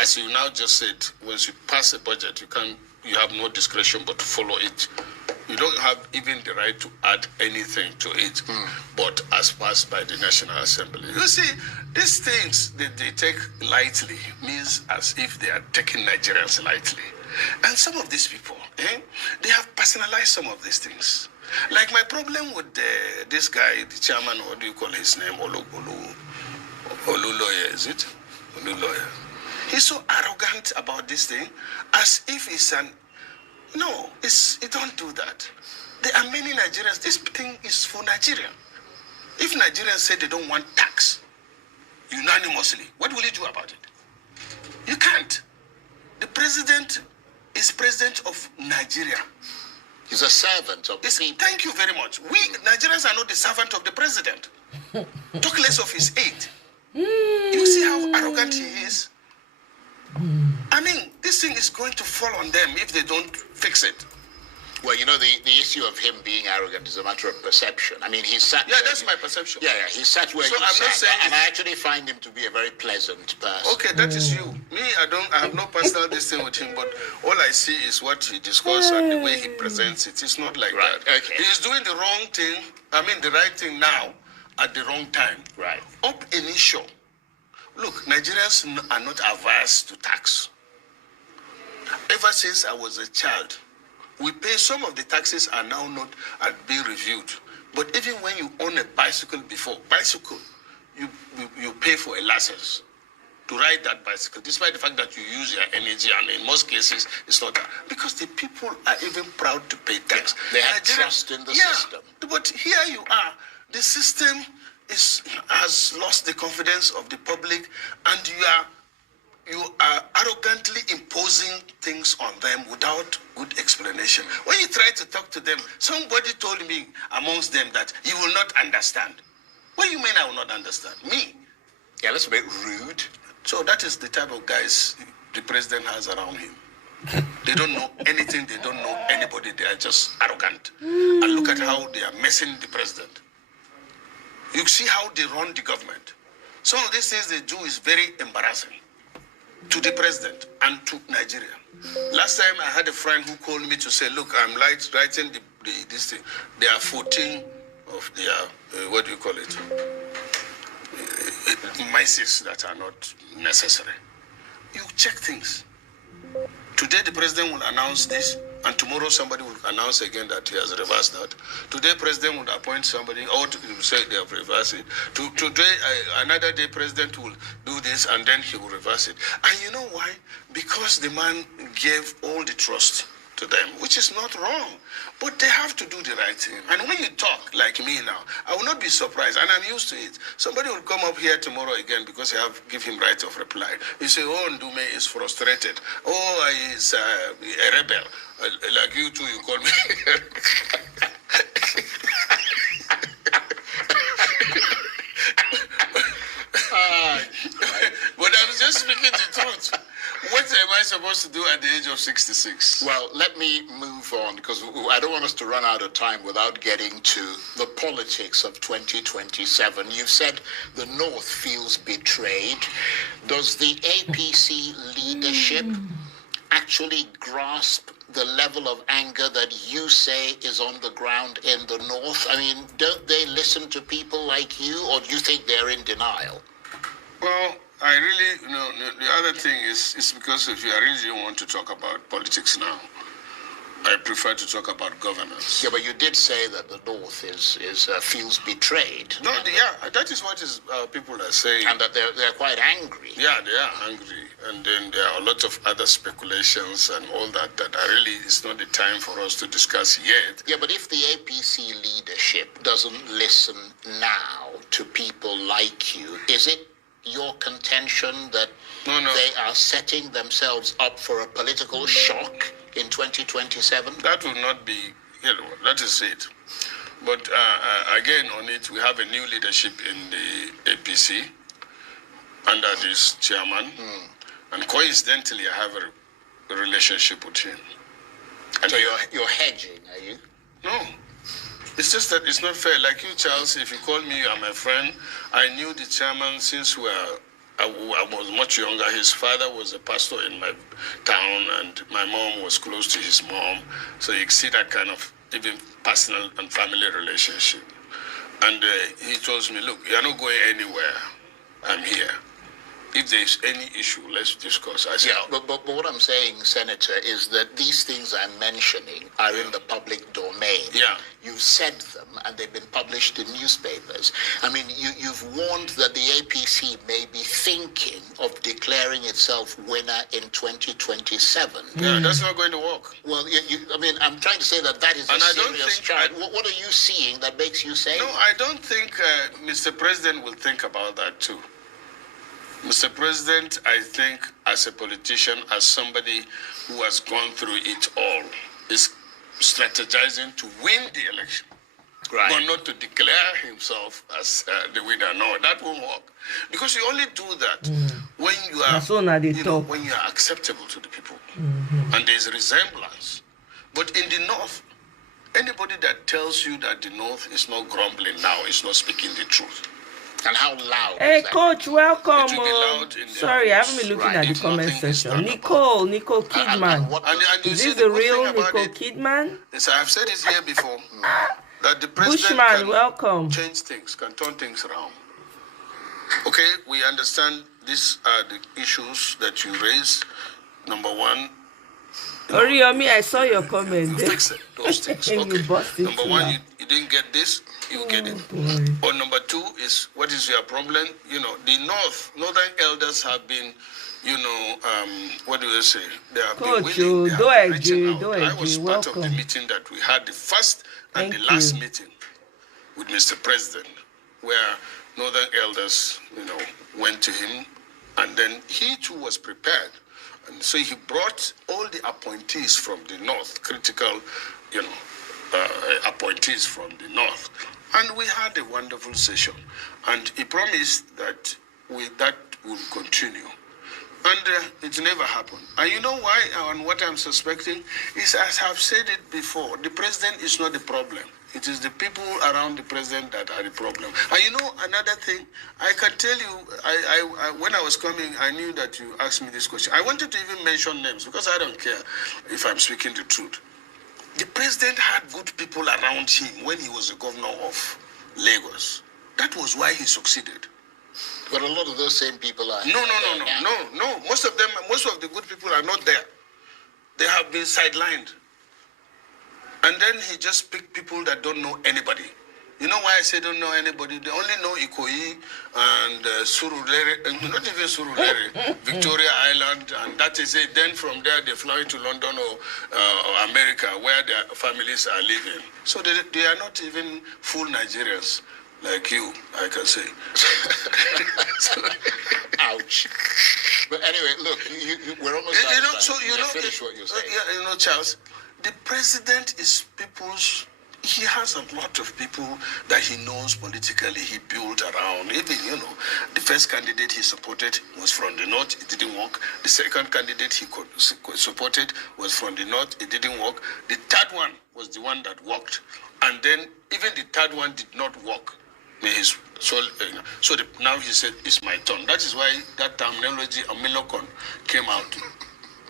as you now just said, once you pass a budget, you have no discretion but to follow it You don't have even the right to add anything to it, but as passed by the National Assembly. You see, these things that they take lightly means as if they are taking Nigerians lightly. And some of these people, they have personalized some of these things. Like my problem with this guy, the chairman, what do you call his name? Oluloye, is it? Oluloye. He's so arrogant about this thing, as if it's an... No, it don't do that. There are many Nigerians. This thing is for Nigeria. If Nigerians say they don't want tax unanimously, what will you do about it? You can't. The president is president of Nigeria. He's a servant of the people. Thank you very much. We Nigerians are not the servant of the president. Talk less of his aide. You see how arrogant he is? I mean, this thing is going to fall on them if they don't fix it. Well, you know, the issue of him being arrogant is a matter of perception. I mean, he sat... Yeah, that's my perception. Yeah, he sat where So he I'm sat, not saying and I actually find him to be a very pleasant person. Okay, that is you. Me, I have no personal thing with him, but all I see is what he discusses and the way he presents it. It's not like Right, that. okay. He is doing the wrong thing, the right thing now at the wrong time. Right. Up initio. Look, Nigerians are not averse to tax. Ever since I was a child, we pay some of the taxes are now not being reviewed. But even when you own a bicycle you pay for a license to ride that bicycle, despite the fact that you use your energy, and in most cases it's not that. Because the people are even proud to pay tax. They have trust in the system. But here you are, the system has lost the confidence of the public, and you are arrogantly imposing things on them without good explanation. When you try to talk to them, somebody told me amongst them that you will not understand. What do you mean I will not understand? Me? Yeah, that's a bit rude. So that is the type of guys the president has around him. They don't know anything, they don't know anybody, they are just arrogant. And look at how they are messing the president. You see how they run the government. Some of these things they do is very embarrassing to the president and to Nigeria. Last time I had a friend who called me to say, look, I'm writing this thing. There are 14 of their, what do you call it? Mices that are not necessary. You check things. Today the president will announce this, and tomorrow somebody will announce again that he has reversed that. Today president will appoint somebody, or will say they have reversed it. Today, another day president will do this, and then he will reverse it. And you know why? Because the man gave all the trust to them, which is not wrong. But they have to do the right thing. And when you talk like me now, I will not be surprised, and I'm used to it. Somebody will come up here tomorrow again because I have give him right of reply. You say, oh, Ndume is frustrated. Oh, he's a rebel. Like you too, you call me. But I'm just speaking the truth. What am I supposed to do at the age of 66? Well, let me move on, because I don't want us to run out of time without getting to the politics of 2027. You've said the North feels betrayed. Does the APC leadership actually grasp the level of anger that you say is on the ground in the North? I mean, don't they listen to people like you, or do you think they're in denial? Well, I really, the other thing is because if you really want to talk about politics now, I prefer to talk about governance. Yeah, but you did say that the North feels betrayed. No, that is what people are saying. And that they're quite angry. Yeah, they are angry. And then there are a lot of other speculations and all that it's not the time for us to discuss yet. Yeah, but if the APC leadership doesn't listen now to people like you, is it your contention that they are setting themselves up for a political shock in 2027? That will not be, that is it. But again on it, we have a new leadership in the APC under this chairman. And coincidentally, I have a relationship with him. And so you're hedging, are you? No. It's just that it's not fair. Like you, Charles, if you call me, you are my friend. I knew the chairman since I was much younger. His father was a pastor in my town, and my mom was close to his mom. So you see that kind of even personal and family relationship. And he tells me, look, you're not going anywhere. I'm here. If there's any issue, let's discuss. I said, but what I'm saying, Senator, is that these things I'm mentioning are in the public domain. Yeah. You've said them, and they've been published in newspapers. I mean, you've warned that the APC may be thinking of declaring itself winner in 2027. Yeah, that's not going to work. Well, I mean, I'm trying to say that is and a serious charge. What are you seeing that makes you say? No, I don't think Mr. President will think about that too. Mr. President, I think as a politician, as somebody who has gone through it all, is strategizing to win the election. Right. But not to declare himself as the winner. No, that won't work. Because you only do that when you are when you are acceptable to the people. And there's a resemblance. But in the North, anybody that tells you that the North is not grumbling now is not speaking the truth. And how loud? Hey, Coach, welcome. Sorry, I haven't been looking at the comment section. Nicole Kidman. Is this the real Nicole Kidman? Yes, I've said it here before. That the president Bushman, welcome. Change things, can turn things around. Okay, we understand these are the issues that you raise. Number one. Oriyomi, I saw your comment. Fix it, those things. Okay. Number one, you didn't get this, you get it. Or number two is, what is your problem? You know, the northern elders have been, what do they say? They have been willing, they have been reaching out. I was part of the meeting that we had, the first and the last meeting with Mr. President, where northern elders, went to him, and then he too was prepared. And so he brought all the appointees from the north, critical, appointees from the north. And we had a wonderful session. And he promised that that would continue. And it never happened. And you know why and what I'm suspecting is, as I've said it before, the president is not the problem. It is the people around the president that are the problem. And another thing, I can tell you, I when I was coming, I knew that you asked me this question. I wanted to even mention names because I don't care if I'm speaking the truth. The president had good people around him when he was the governor of Lagos. That was why he succeeded. But a lot of those same people are... No. Most of the good people are not there. They have been sidelined. And then he just picked people that don't know anybody. You know why I say don't know anybody? They only know Ikoyi and Surulere, not even Surulere, Victoria Island, and that is it. Then from there they fly to London or America, where their families are living. So they are not even full Nigerians like you, I can say. Ouch. But anyway, look, we're almost out of time. Finish what you're saying. Charles, the president is people's... He has a lot of people that he knows politically, he built around. Even, the first candidate he supported was from the north, it didn't work. The second candidate he supported was from the north, it didn't work. The third one was the one that worked. And then even the third one did not work. Now he said, it's my turn. That is why that terminology, Amilokon, came out.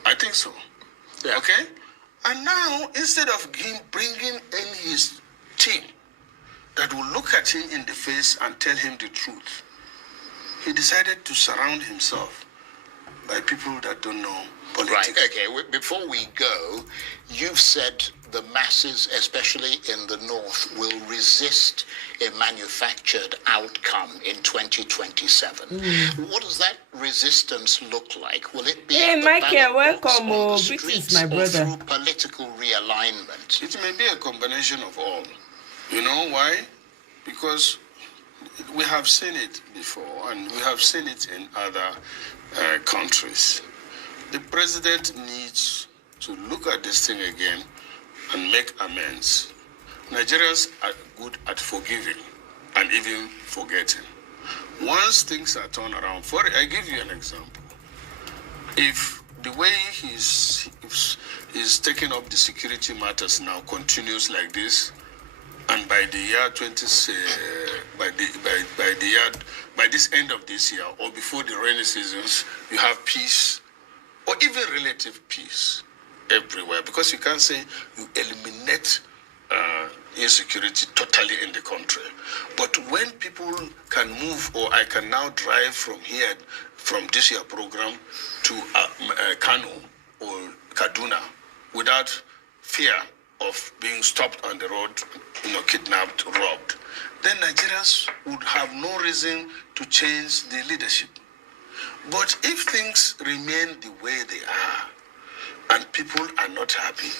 I think so. Yeah. Okay? And now, instead of him bringing in his team that will look at him in the face and tell him the truth, he decided to surround himself by people that don't know politics. Right, okay. Before we go, you've said the masses, especially in the North, will resist a manufactured outcome in 2027. What does that resistance look like? Will it be Michael, welcome. This is my brother. Through political realignment? It may be a combination of all. You know why? Because we have seen it before, and we have seen it in other countries. The president needs to look at this thing again and make amends. Nigerians are good at forgiving and even forgetting. Once things are turned around, I give you an example. If the way he's taking up the security matters now continues like this, and by the year by this end of this year or before the rainy seasons, you have peace or even relative peace everywhere, because you can't say you eliminate insecurity totally in the country. But when people can move, or I can now drive from here, from this year program to Kano or Kaduna without fear of being stopped on the road, kidnapped, robbed, then Nigerians would have no reason to change the leadership. But if things remain the way they are and people are not happy,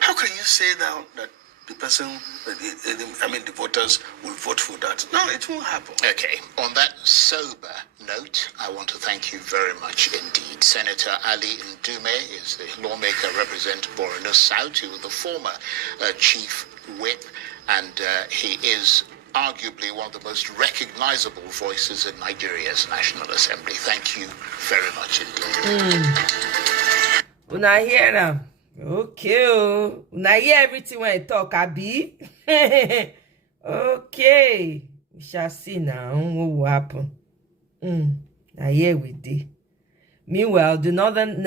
how can you say now that the person, the voters will vote for that? No, it won't happen. Okay, on that sober note, I want to thank you very much indeed. Senator Ali Ndume is the lawmaker representing Borno South. He was the former chief whip, and he is arguably one of the most recognizable voices in Nigeria's National Assembly. Thank you very much indeed. Una hear them? Okay. Una hear everything when I talk, Abi? Okay. We shall see now what will happen. Now here we did. Meanwhile, the northern,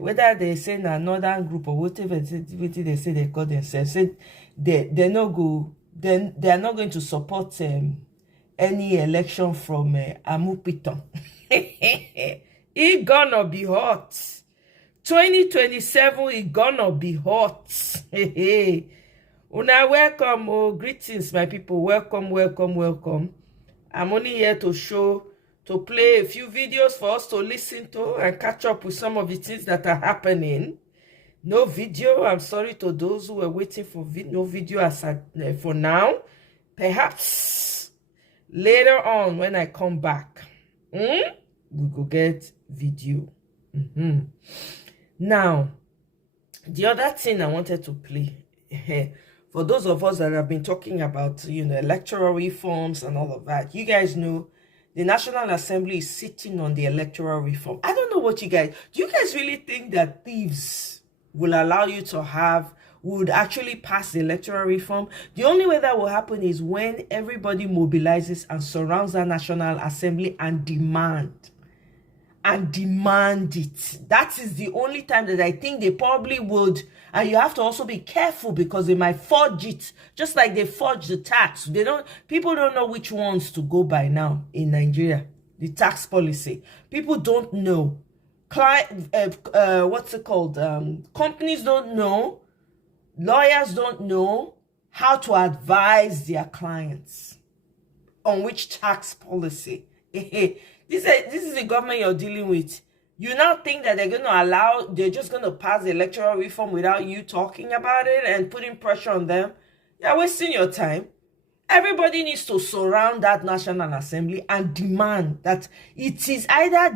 whether they say na northern group or whatever they say they call themselves, said they no go. Then they are not going to support any election from Amupiton. It gonna be hot. 2027 is gonna be hot. Una welcome, oh, greetings, my people. Welcome, welcome, welcome. I'm only here to play a few videos for us to listen to and catch up with some of the things that are happening. No video. I'm sorry to those who were waiting for no video as for now. Perhaps later on when I come back, we go get video. Now, the other thing I wanted to play, for those of us that have been talking about, electoral reforms and all of that, you guys know the National Assembly is sitting on the electoral reform. I don't know what do you guys really think that thieves will allow you to would actually pass the electoral reform? The only way that will happen is when everybody mobilizes and surrounds the National Assembly and demand it. That is the only time that I think they probably would. And you have to also be careful because they might forge it, just like they forge the tax. People don't know which ones to go by now in Nigeria. The tax policy. People don't know. What's it called? Companies don't know. Lawyers don't know how to advise their clients on which tax policy. This is the government you're dealing with. You now think that they're just going to pass the electoral reform without you talking about it and putting pressure on them? You're wasting your time. Everybody needs to surround that National Assembly and demand that it is either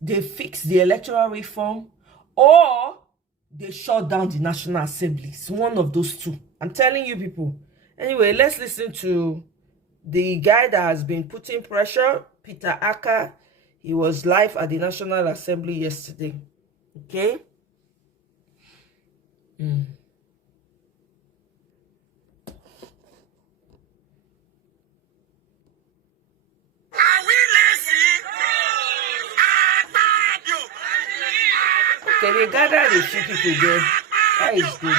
they fix the electoral reform or they shut down the National Assembly. It's one of those two. I'm telling you people. Anyway, let's listen to the guy that has been putting pressure, Peter Aka. He was live at the National Assembly yesterday. Okay? Okay, they gather the few people there. That is good.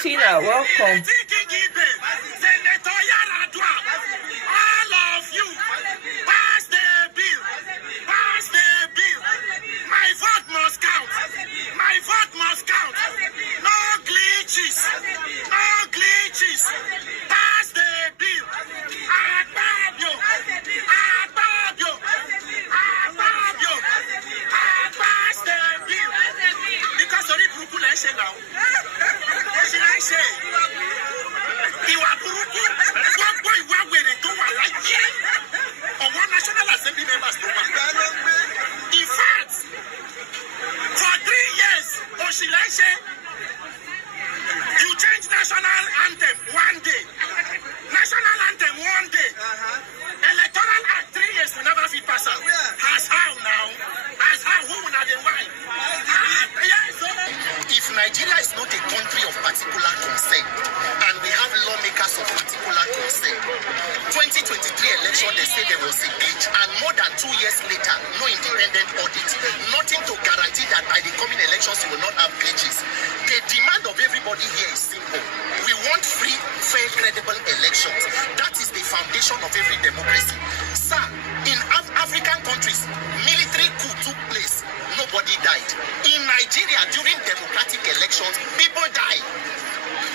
Tina, welcome. All of you, pass the bill. Pass the bill. My vote must count. My vote must count. No glitches. No glitches. Pass the bill. Agbabio. Agbabio. Agbabio. Pass the bill. Because of the now. What should I say? say there was a glitch, and more than 2 years later, no independent audit, nothing to guarantee that by the coming elections you will not have glitches. The demand of everybody here is simple. We want free, fair, credible elections. That is the foundation of every democracy. Sir, in African countries, military coup took place. Nobody died. In Nigeria, during democratic elections, people die.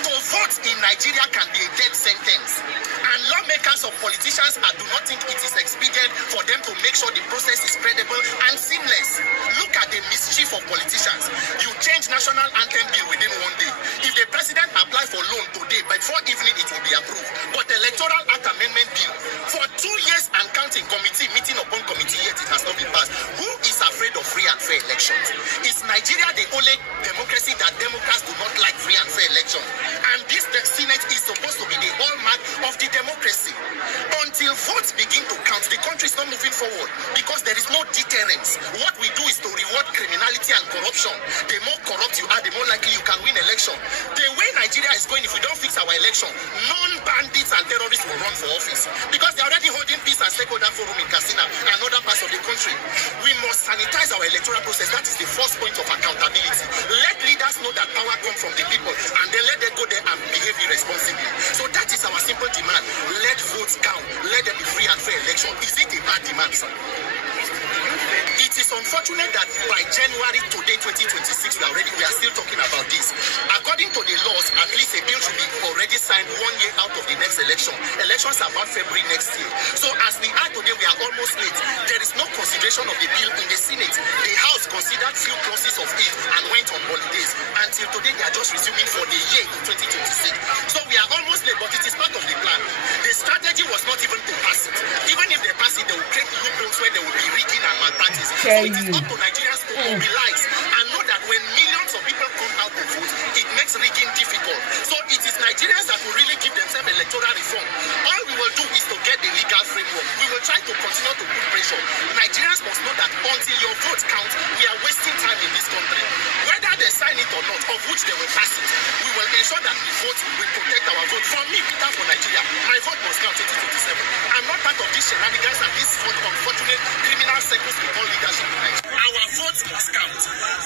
To vote in Nigeria can be a death sentence. And lawmakers or politicians do not think it is expedient for them to make sure the process is credible and seamless. Look at the mischief of politicians. You change national anthem bill within 1 day. If the president apply for loan today, before evening it will be approved. But electoral act amendment bill, for 2 years and counting, committee meeting upon committee, yet it has not been passed. Who is afraid of free and fair elections? Is Nigeria the only democracy that Democrats do not like free and fair elections? And this, the Senate, is supposed to be the hallmark of the democracy. Until votes begin to count, the country is not moving forward because there is no deterrence. What we do is to reward criminality and corruption. The more corrupt you are, the more likely you can win election. The way Nigeria is going, if we don't fix our election, non-bandits and terrorists will run for office because they're already holding peace and stakeholder forum in Katsina and other parts of the country. We must sanitize our electoral process. That is the first point of accountability. Let leaders know that power comes from the people, and then let them go there and behave irresponsibly. So that is our simple demand. Let votes count. Let there be free and fair election. Is it a bad demand, sir? It is unfortunate that by January today, 2026, we are still talking about this. According to the laws, at least a bill should be already signed 1 year out of the next election. Elections are about February next year. So as we are today, we are almost late. There is no consideration of the bill in the Senate. The House considered few clauses of it and went on holidays. Until today, they are just resuming for the year in 2026. So we are almost late, but it is part of the plan. The strategy was not even to pass it. Even if they pass it, they will create loopholes where there will be rigging and malpractice. So it is up to Nigerians to mobilize and know that when millions of people come out to vote, it makes rigging difficult. So it is Nigerians that will really give themselves electoral reform. All we will do is to get the legal framework. We will try to continue to put pressure. Nigerians must know that until your vote counts, we are wasting time in this country. Whether they sign it or not, of which they will pass it, we will ensure that the vote will protect our vote. For me, Peter, for Nigeria, my vote must count 2027. I'm not part of these shenanigans and this unfortunate criminal circles we call leadership in Nigeria. Our votes must count.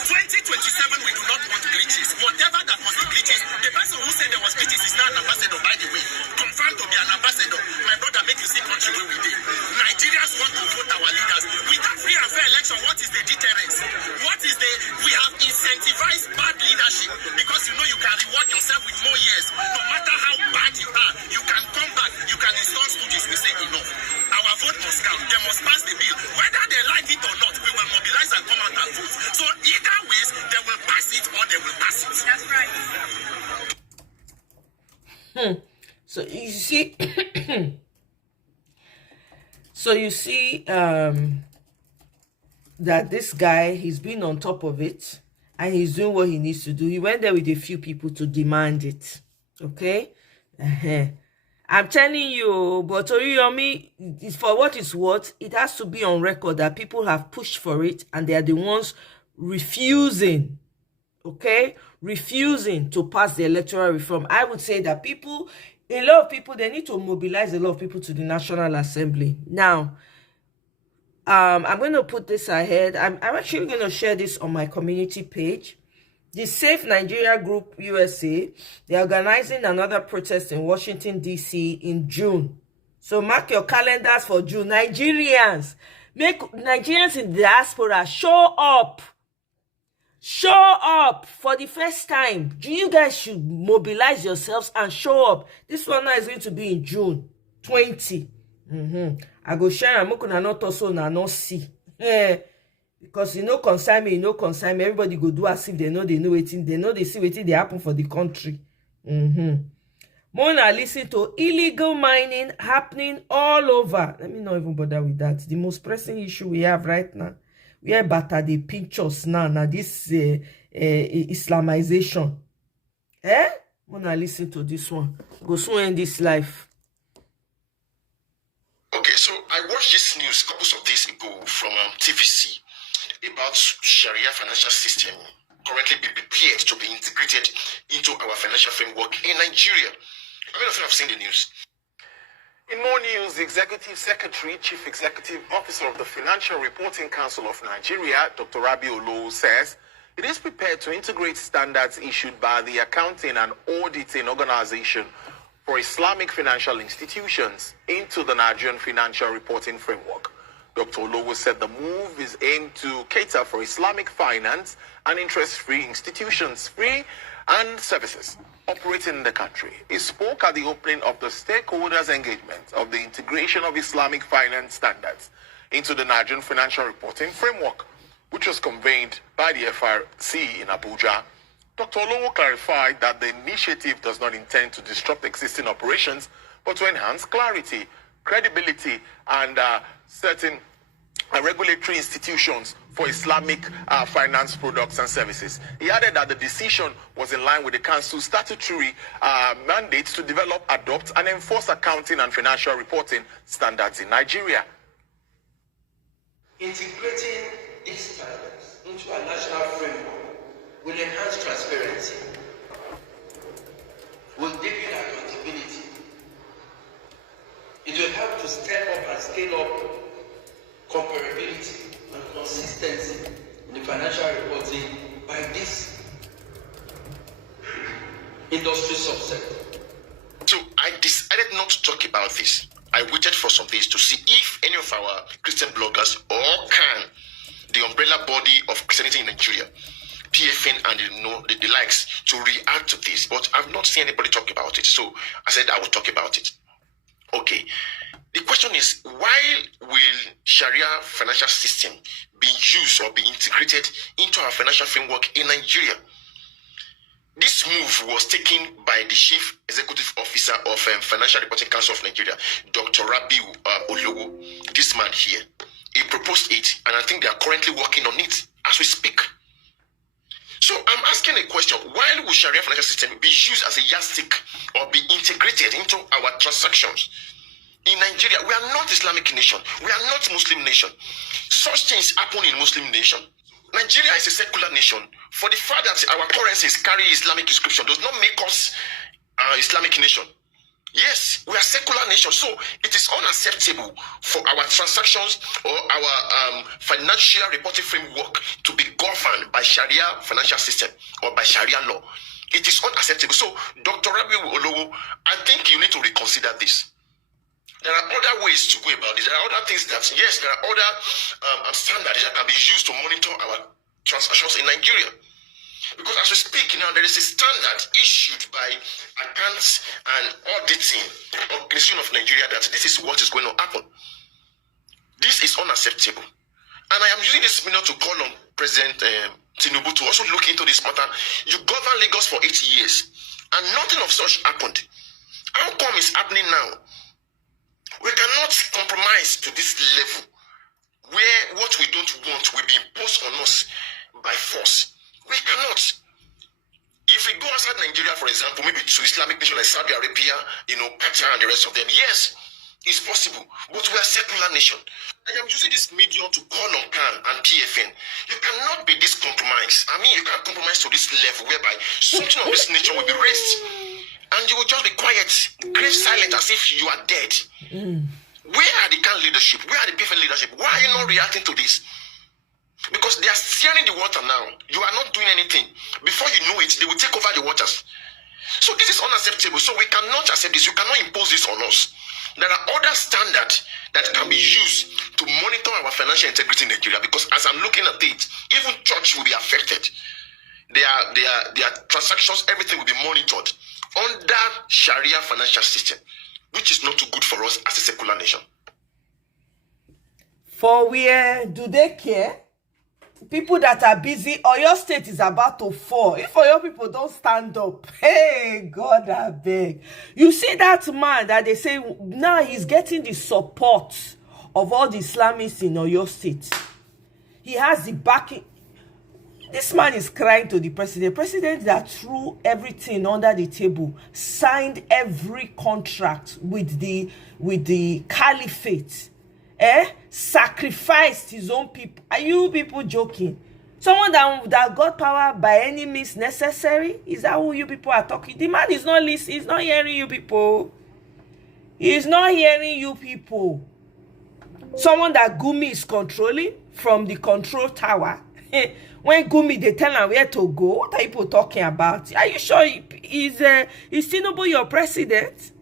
2027, we do not want glitches. Whatever that was the glitches, the person who said there was glitches is now an ambassador, by the way. Confirmed to be an ambassador. My brother, make you see country where we did. Nigerians want to vote our leaders. Without free and fair election, what is the deterrence? What is the... We have incentivized bad leadership because you know you can reward yourself with more years. No matter how bad you are, you can come back, you can install stooges. We say enough. Our vote must count. They must pass the bill. Whether they like it or not, we will mobilize and come out and vote. So either ways, they will pass it or they will pass it. That's right. So you see, that this guy, he's been on top of it and he's doing what he needs to do. He went there with a few people to demand it. Okay? I'm telling you, but Oriyomi, for what it's worth, it has to be on record that people have pushed for it and they are the ones refusing, okay? Refusing to pass the electoral reform. I would say that a lot of people, they need to mobilize a lot of people to the National Assembly. Now, I'm going to put this ahead. I'm actually going to share this on my community page. The Safe Nigeria Group USA, they're organizing another protest in Washington, D.C. in June. So mark your calendars for June. Nigerians, make Nigerians in the diaspora show up. Show up for the first time. You guys should mobilize yourselves and show up. This one now is going to be in June 20. I go share and I'm not also not see. Because you know concern me, everybody go do as if they know waiting, they see waiting they happen for the country. Mona listen to illegal mining happening all over. Let me not even bother with that. The most pressing issue we have right now, we are better they pinch us now this Islamization. Mona listen to this one. Go soon end this life. Okay, so I watched this news a couple of days ago from TVC about Sharia financial system currently be prepared to be integrated into our financial framework in Nigeria. I mean, I think I've seen the news. In more news, the Executive Secretary, Chief Executive Officer of the Financial Reporting Council of Nigeria, Dr. Rabi Olowo, says it is prepared to integrate standards issued by the Accounting and Auditing Organization for Islamic financial institutions into the Nigerian Financial Reporting Framework. Dr. Olowo said the move is aimed to cater for Islamic finance and interest-free institutions, free and services operating in the country. He spoke at the opening of the stakeholders' engagement of the integration of Islamic finance standards into the Nigerian Financial Reporting Framework, which was convened by the FRC in Abuja. Dr. Olowo clarified that the initiative does not intend to disrupt existing operations, but to enhance clarity, credibility, and certain regulatory institutions for Islamic finance products and services. He added that the decision was in line with the Council's statutory mandates to develop, adopt, and enforce accounting and financial reporting standards in Nigeria. Integrating these standards into a national framework will enhance transparency, will deepen accountability. It will help to step up and scale up comparability and consistency in the financial reporting by this industry subsector. So I decided not to talk about this. I waited for some days to see if any of our Christian bloggers or can the umbrella body of Christianity in Nigeria, PFN and the likes, to react to this. But I've not seen anybody talk about it. So I said I will talk about it. Okay. The question is, why will Sharia financial system be used or be integrated into our financial framework in Nigeria? This move was taken by the Chief Executive Officer of Financial Reporting Council of Nigeria, Dr. Rabi Olowo, this man here. He proposed it, and I think they are currently working on it as we speak. So I'm asking a question, why will Sharia financial system be used as a yardstick or be integrated into our transactions? In Nigeria, we are not Islamic nation. We are not Muslim nation. Such things happen in Muslim nation. Nigeria is a secular nation. For the fact that our currencies carry Islamic inscription does not make us Islamic nation. Yes, we are secular nation. So it is unacceptable for our transactions or our financial reporting framework to be governed by Sharia financial system or by Sharia law. It is unacceptable. So Dr. Rabi Olowo, I think you need to reconsider this. There are other ways to go about this. There are other things that, yes, there are other standards that can be used to monitor our transactions in Nigeria. Because as we speak now, there is a standard issued by Accounts and Auditing Organization of Nigeria that this is what is going to happen. This is unacceptable. And I am using this minute to call on President Tinubu to also look into this matter. You governed Lagos for 8 years, and nothing of such happened. How come it's happening now? We cannot compromise to this level where what we don't want will be imposed on us by force. We cannot. If we go outside Nigeria, for example, maybe to Islamic nation like Saudi Arabia, Qatar and the rest of them, yes, it's possible. But we are a secular nation. I am using this medium to call on CAN and PFN. You cannot be this compromised. I mean, you can't compromise to this level whereby something of this nature will be raised. And you will just be quiet, grave silent, as if you are dead. Where are the CAN leadership? Where are the PFN leadership? Why are you not reacting to this? Because they are steering the water now. You are not doing anything. Before you know it, they will take over the waters. So this is unacceptable. So we cannot accept this. You cannot impose this on us. There are other standards that can be used to monitor our financial integrity in Nigeria. Because as I'm looking at it, even church will be affected. Their transactions, everything will be monitored under Sharia financial system, which is not too good for us as a secular nation. For where do they care? People that are busy, or your state is about to fall. If your people don't stand up, hey, God, I beg. You see that man that they say now he's getting the support of all the Islamists in Oyo State. He has the backing. This man is crying to the president. President that threw everything under the table, signed every contract with the caliphate, sacrificed his own people. Are you people joking? Someone that got power by any means necessary? Is that who you people are talking? The man is not listening. He's not hearing you people. He's not hearing you people. Someone that Gumi is controlling from the control tower. When Gumi, they tell him where to go. What are people talking about? Are you sure is Tinubu your president?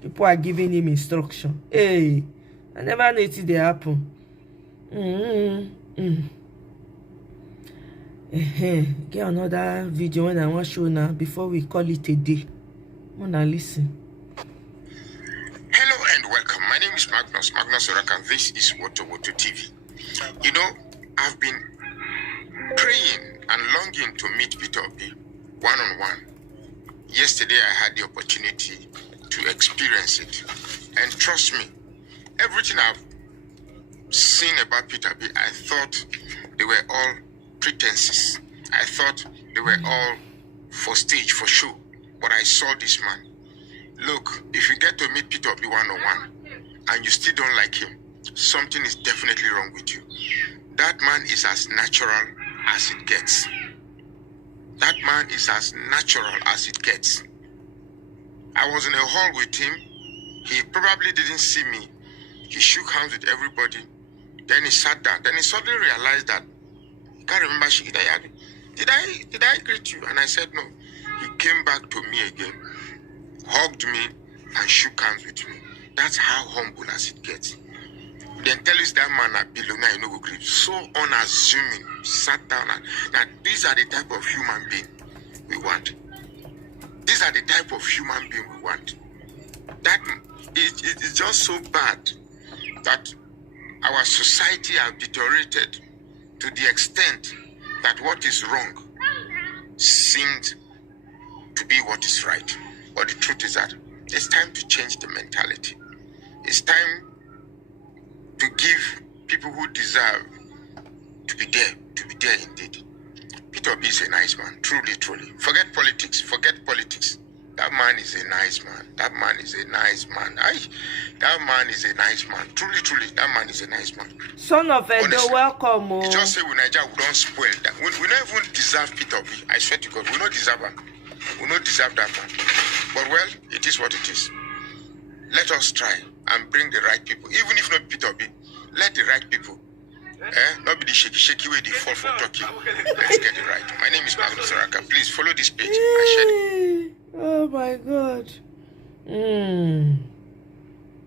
People are giving him instruction. Hey, I never know it they happen. Get another video when I want to show now before we call it a day. Wanna listen. Hello and welcome. My name is Magnus Oraka, and this is Woto TV. You know, I've been praying and longing to meet Peter Obi one-on-one. Yesterday I had the opportunity to experience it. And trust me, everything I've seen about Peter Obi, I thought they were all pretenses. I thought they were all for stage, for show. But I saw this man. Look, if you get to meet Peter Obi one-on-one and you still don't like him, something is definitely wrong with you. That man is as natural as it gets. That man is as natural as it gets. I was in a hall with him. He probably didn't see me. He shook hands with everybody. Then he sat down. Then he suddenly realized that he can't remember. Did I greet you? And I said no. He came back to me again, hugged me, and shook hands with me. That's how humble as it gets. Then tell us that man a billionaire in Ogo Grip, so unassuming, sat down and that these are the type of human being we want. These are the type of human being we want. That it's just so bad that our society has deteriorated to the extent that what is wrong seemed to be what is right. But the truth is that it's time to change the mentality. It's time to give people who deserve to be there indeed. Peter Obi is a nice man, truly. Forget politics. That man is a nice man. That man is a nice man. That man is a nice man. Truly, that man is a nice man. Son of Edo, welcome. You just say we Nigeria, we don't spoil that. We don't even deserve Peter Obi. I swear to God, we don't deserve him. We don't deserve that man. But well, it is what it is. Let us try and bring the right people. Even if not Peter Obi, let the right people. Not be the shaky way they fall for talking. Let's get it right. My name is Magnus Oraka. Please follow this page. I shared it. Oh my God.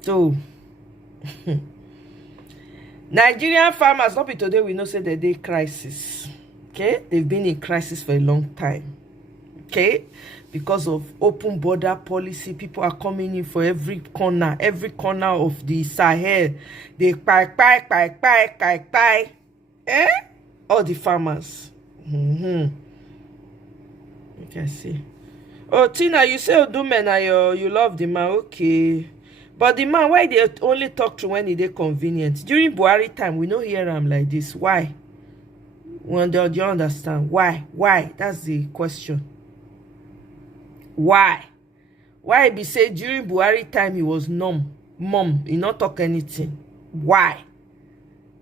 So Nigerian farmers, not be today we know say that they crisis. Okay, they've been in crisis for a long time. Okay, because of open border policy, people are coming in for every corner of the Sahel. They buy. All the farmers. You can see. Oh, Tina, you say Odume you love the man, okay. But the man, why they only talk to when they convenient? During Buhari time, we don't hear him like this. Why? Do you understand? Why? That's the question. Why be say during Buhari time he was mum, he not talk anything? Why?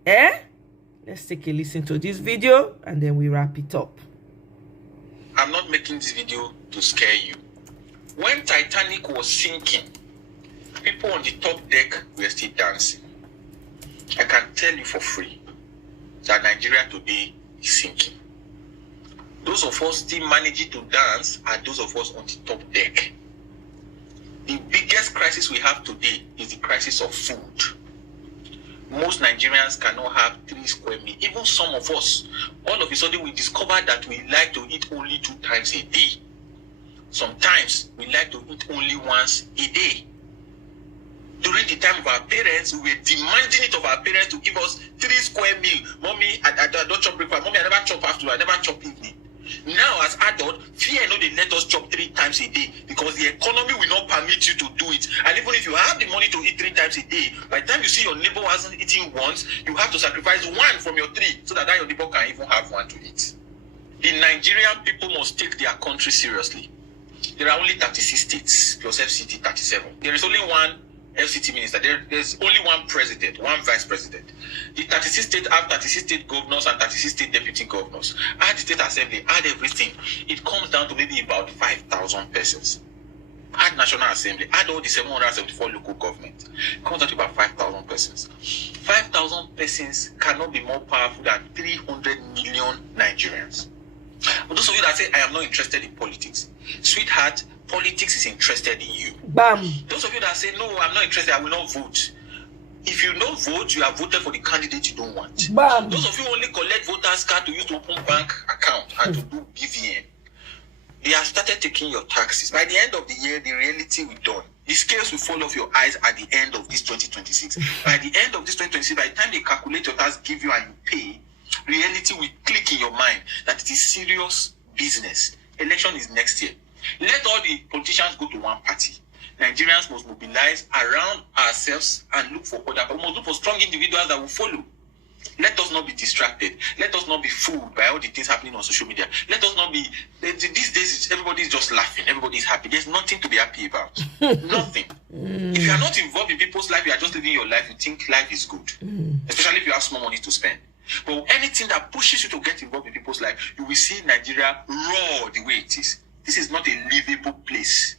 Let's take a listen to this video and then we wrap it up. I'm not making this video to scare you. When Titanic was sinking, people on the top deck were still dancing. I can tell you for free that Nigeria today is sinking. Those of us still managing to dance are those of us on the top deck. The biggest crisis we have today is the crisis of food. Most Nigerians cannot have 3 square meals. Even some of us, all of a sudden we discover that we like to eat only 2 times a day. Sometimes we like to eat only once a day. During the time of our parents, we were demanding it of our parents to give us 3 square meals. Mommy, I don't chop breakfast. Mommy, I never chop afternoon. I never chop evening. Now, as adults, fear no they let us chop 3 times a day because the economy will not permit you to do it. And even if you have the money to eat 3 times a day, by the time you see your neighbor hasn't eaten once, you have to sacrifice 1 from your 3 so that your neighbor can even have 1 to eat. The Nigerian people must take their country seriously. There are only 36 states plus FCT 37. There is only 1 FCT minister. There's only 1 president, 1 vice president. The 36 states have 36 state governors and 36 state deputy governors. Add the state assembly, add everything. It comes down to maybe about 5,000 persons. add National Assembly, add all the 774 local governments, comes out to about 5,000 persons. 5,000 persons cannot be more powerful than 300 million Nigerians. For those of you that say, I am not interested in politics, sweetheart, politics is interested in you. Bam. Those of you that say, no, I'm not interested, I will not vote. If you don't vote, you have voted for the candidate you don't want. Bam. Those of you who only collect voters' card to use to open bank account and to do BVN, they have started taking your taxes. By the end of the year, the reality will dawn. The scales will fall off your eyes at the end of this 2026. By the end of this 2026, by the time they calculate your tax, give you and you pay, reality will click in your mind that it is serious business. Election is next year. Let all the politicians go to one party. Nigerians must mobilize around ourselves and look for other. We must look for strong individuals that will follow. Let us not be distracted. Let us not be fooled by all the things happening on social media. Let us not be. These days, everybody is just laughing. Everybody is happy. There's nothing to be happy about. Nothing. If you are not involved in people's life, you are just living your life. You think life is good, especially if you have small money to spend. But anything that pushes you to get involved in people's life, you will see Nigeria raw the way it is. This is not a livable place.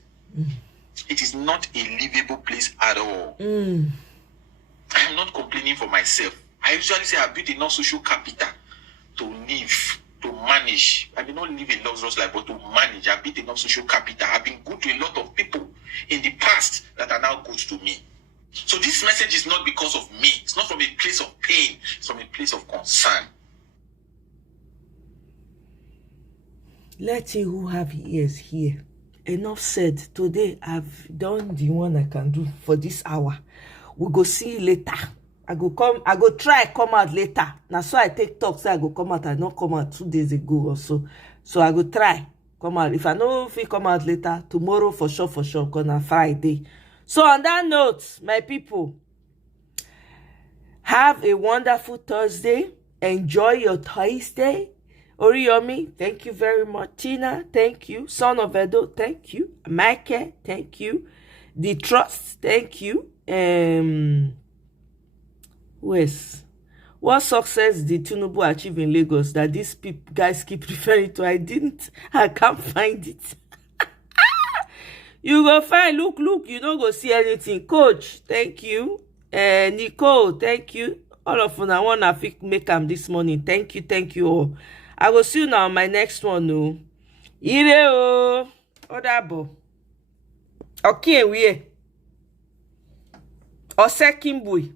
It is not a livable place at all. I am not complaining for myself. I usually say I built enough social capital to live, to manage. I may not live a luxurious life, but to manage. I built enough social capital. I've been good to a lot of people in the past that are now good to me. So this message is not because of me. It's not from a place of pain. It's from a place of concern. Let he who have ears hear. Enough said. Today I've done the one I can do for this hour. We go see you later. I go try come out later. Now so I take talk, so I go come out. I not come out 2 days ago or so. So I go try come out. If I know if we come out later, tomorrow for sure, gonna Friday. So on that note, my people, have a wonderful Thursday. Enjoy your Thursday. Oriyomi, thank you very much. Tina, thank you. Son of Edo, thank you. Mike, thank you. The Trust, thank you. What success did Tinubu achieve in Lagos that these guys keep referring to? I can't find it. You go find, look, you don't go see anything. Coach, thank you. Nicole, thank you. All of you, I want to make them this morning. Thank you all. I will see you now on my next one. No. Ire o. Odabo. Okay, we. Osekimbui.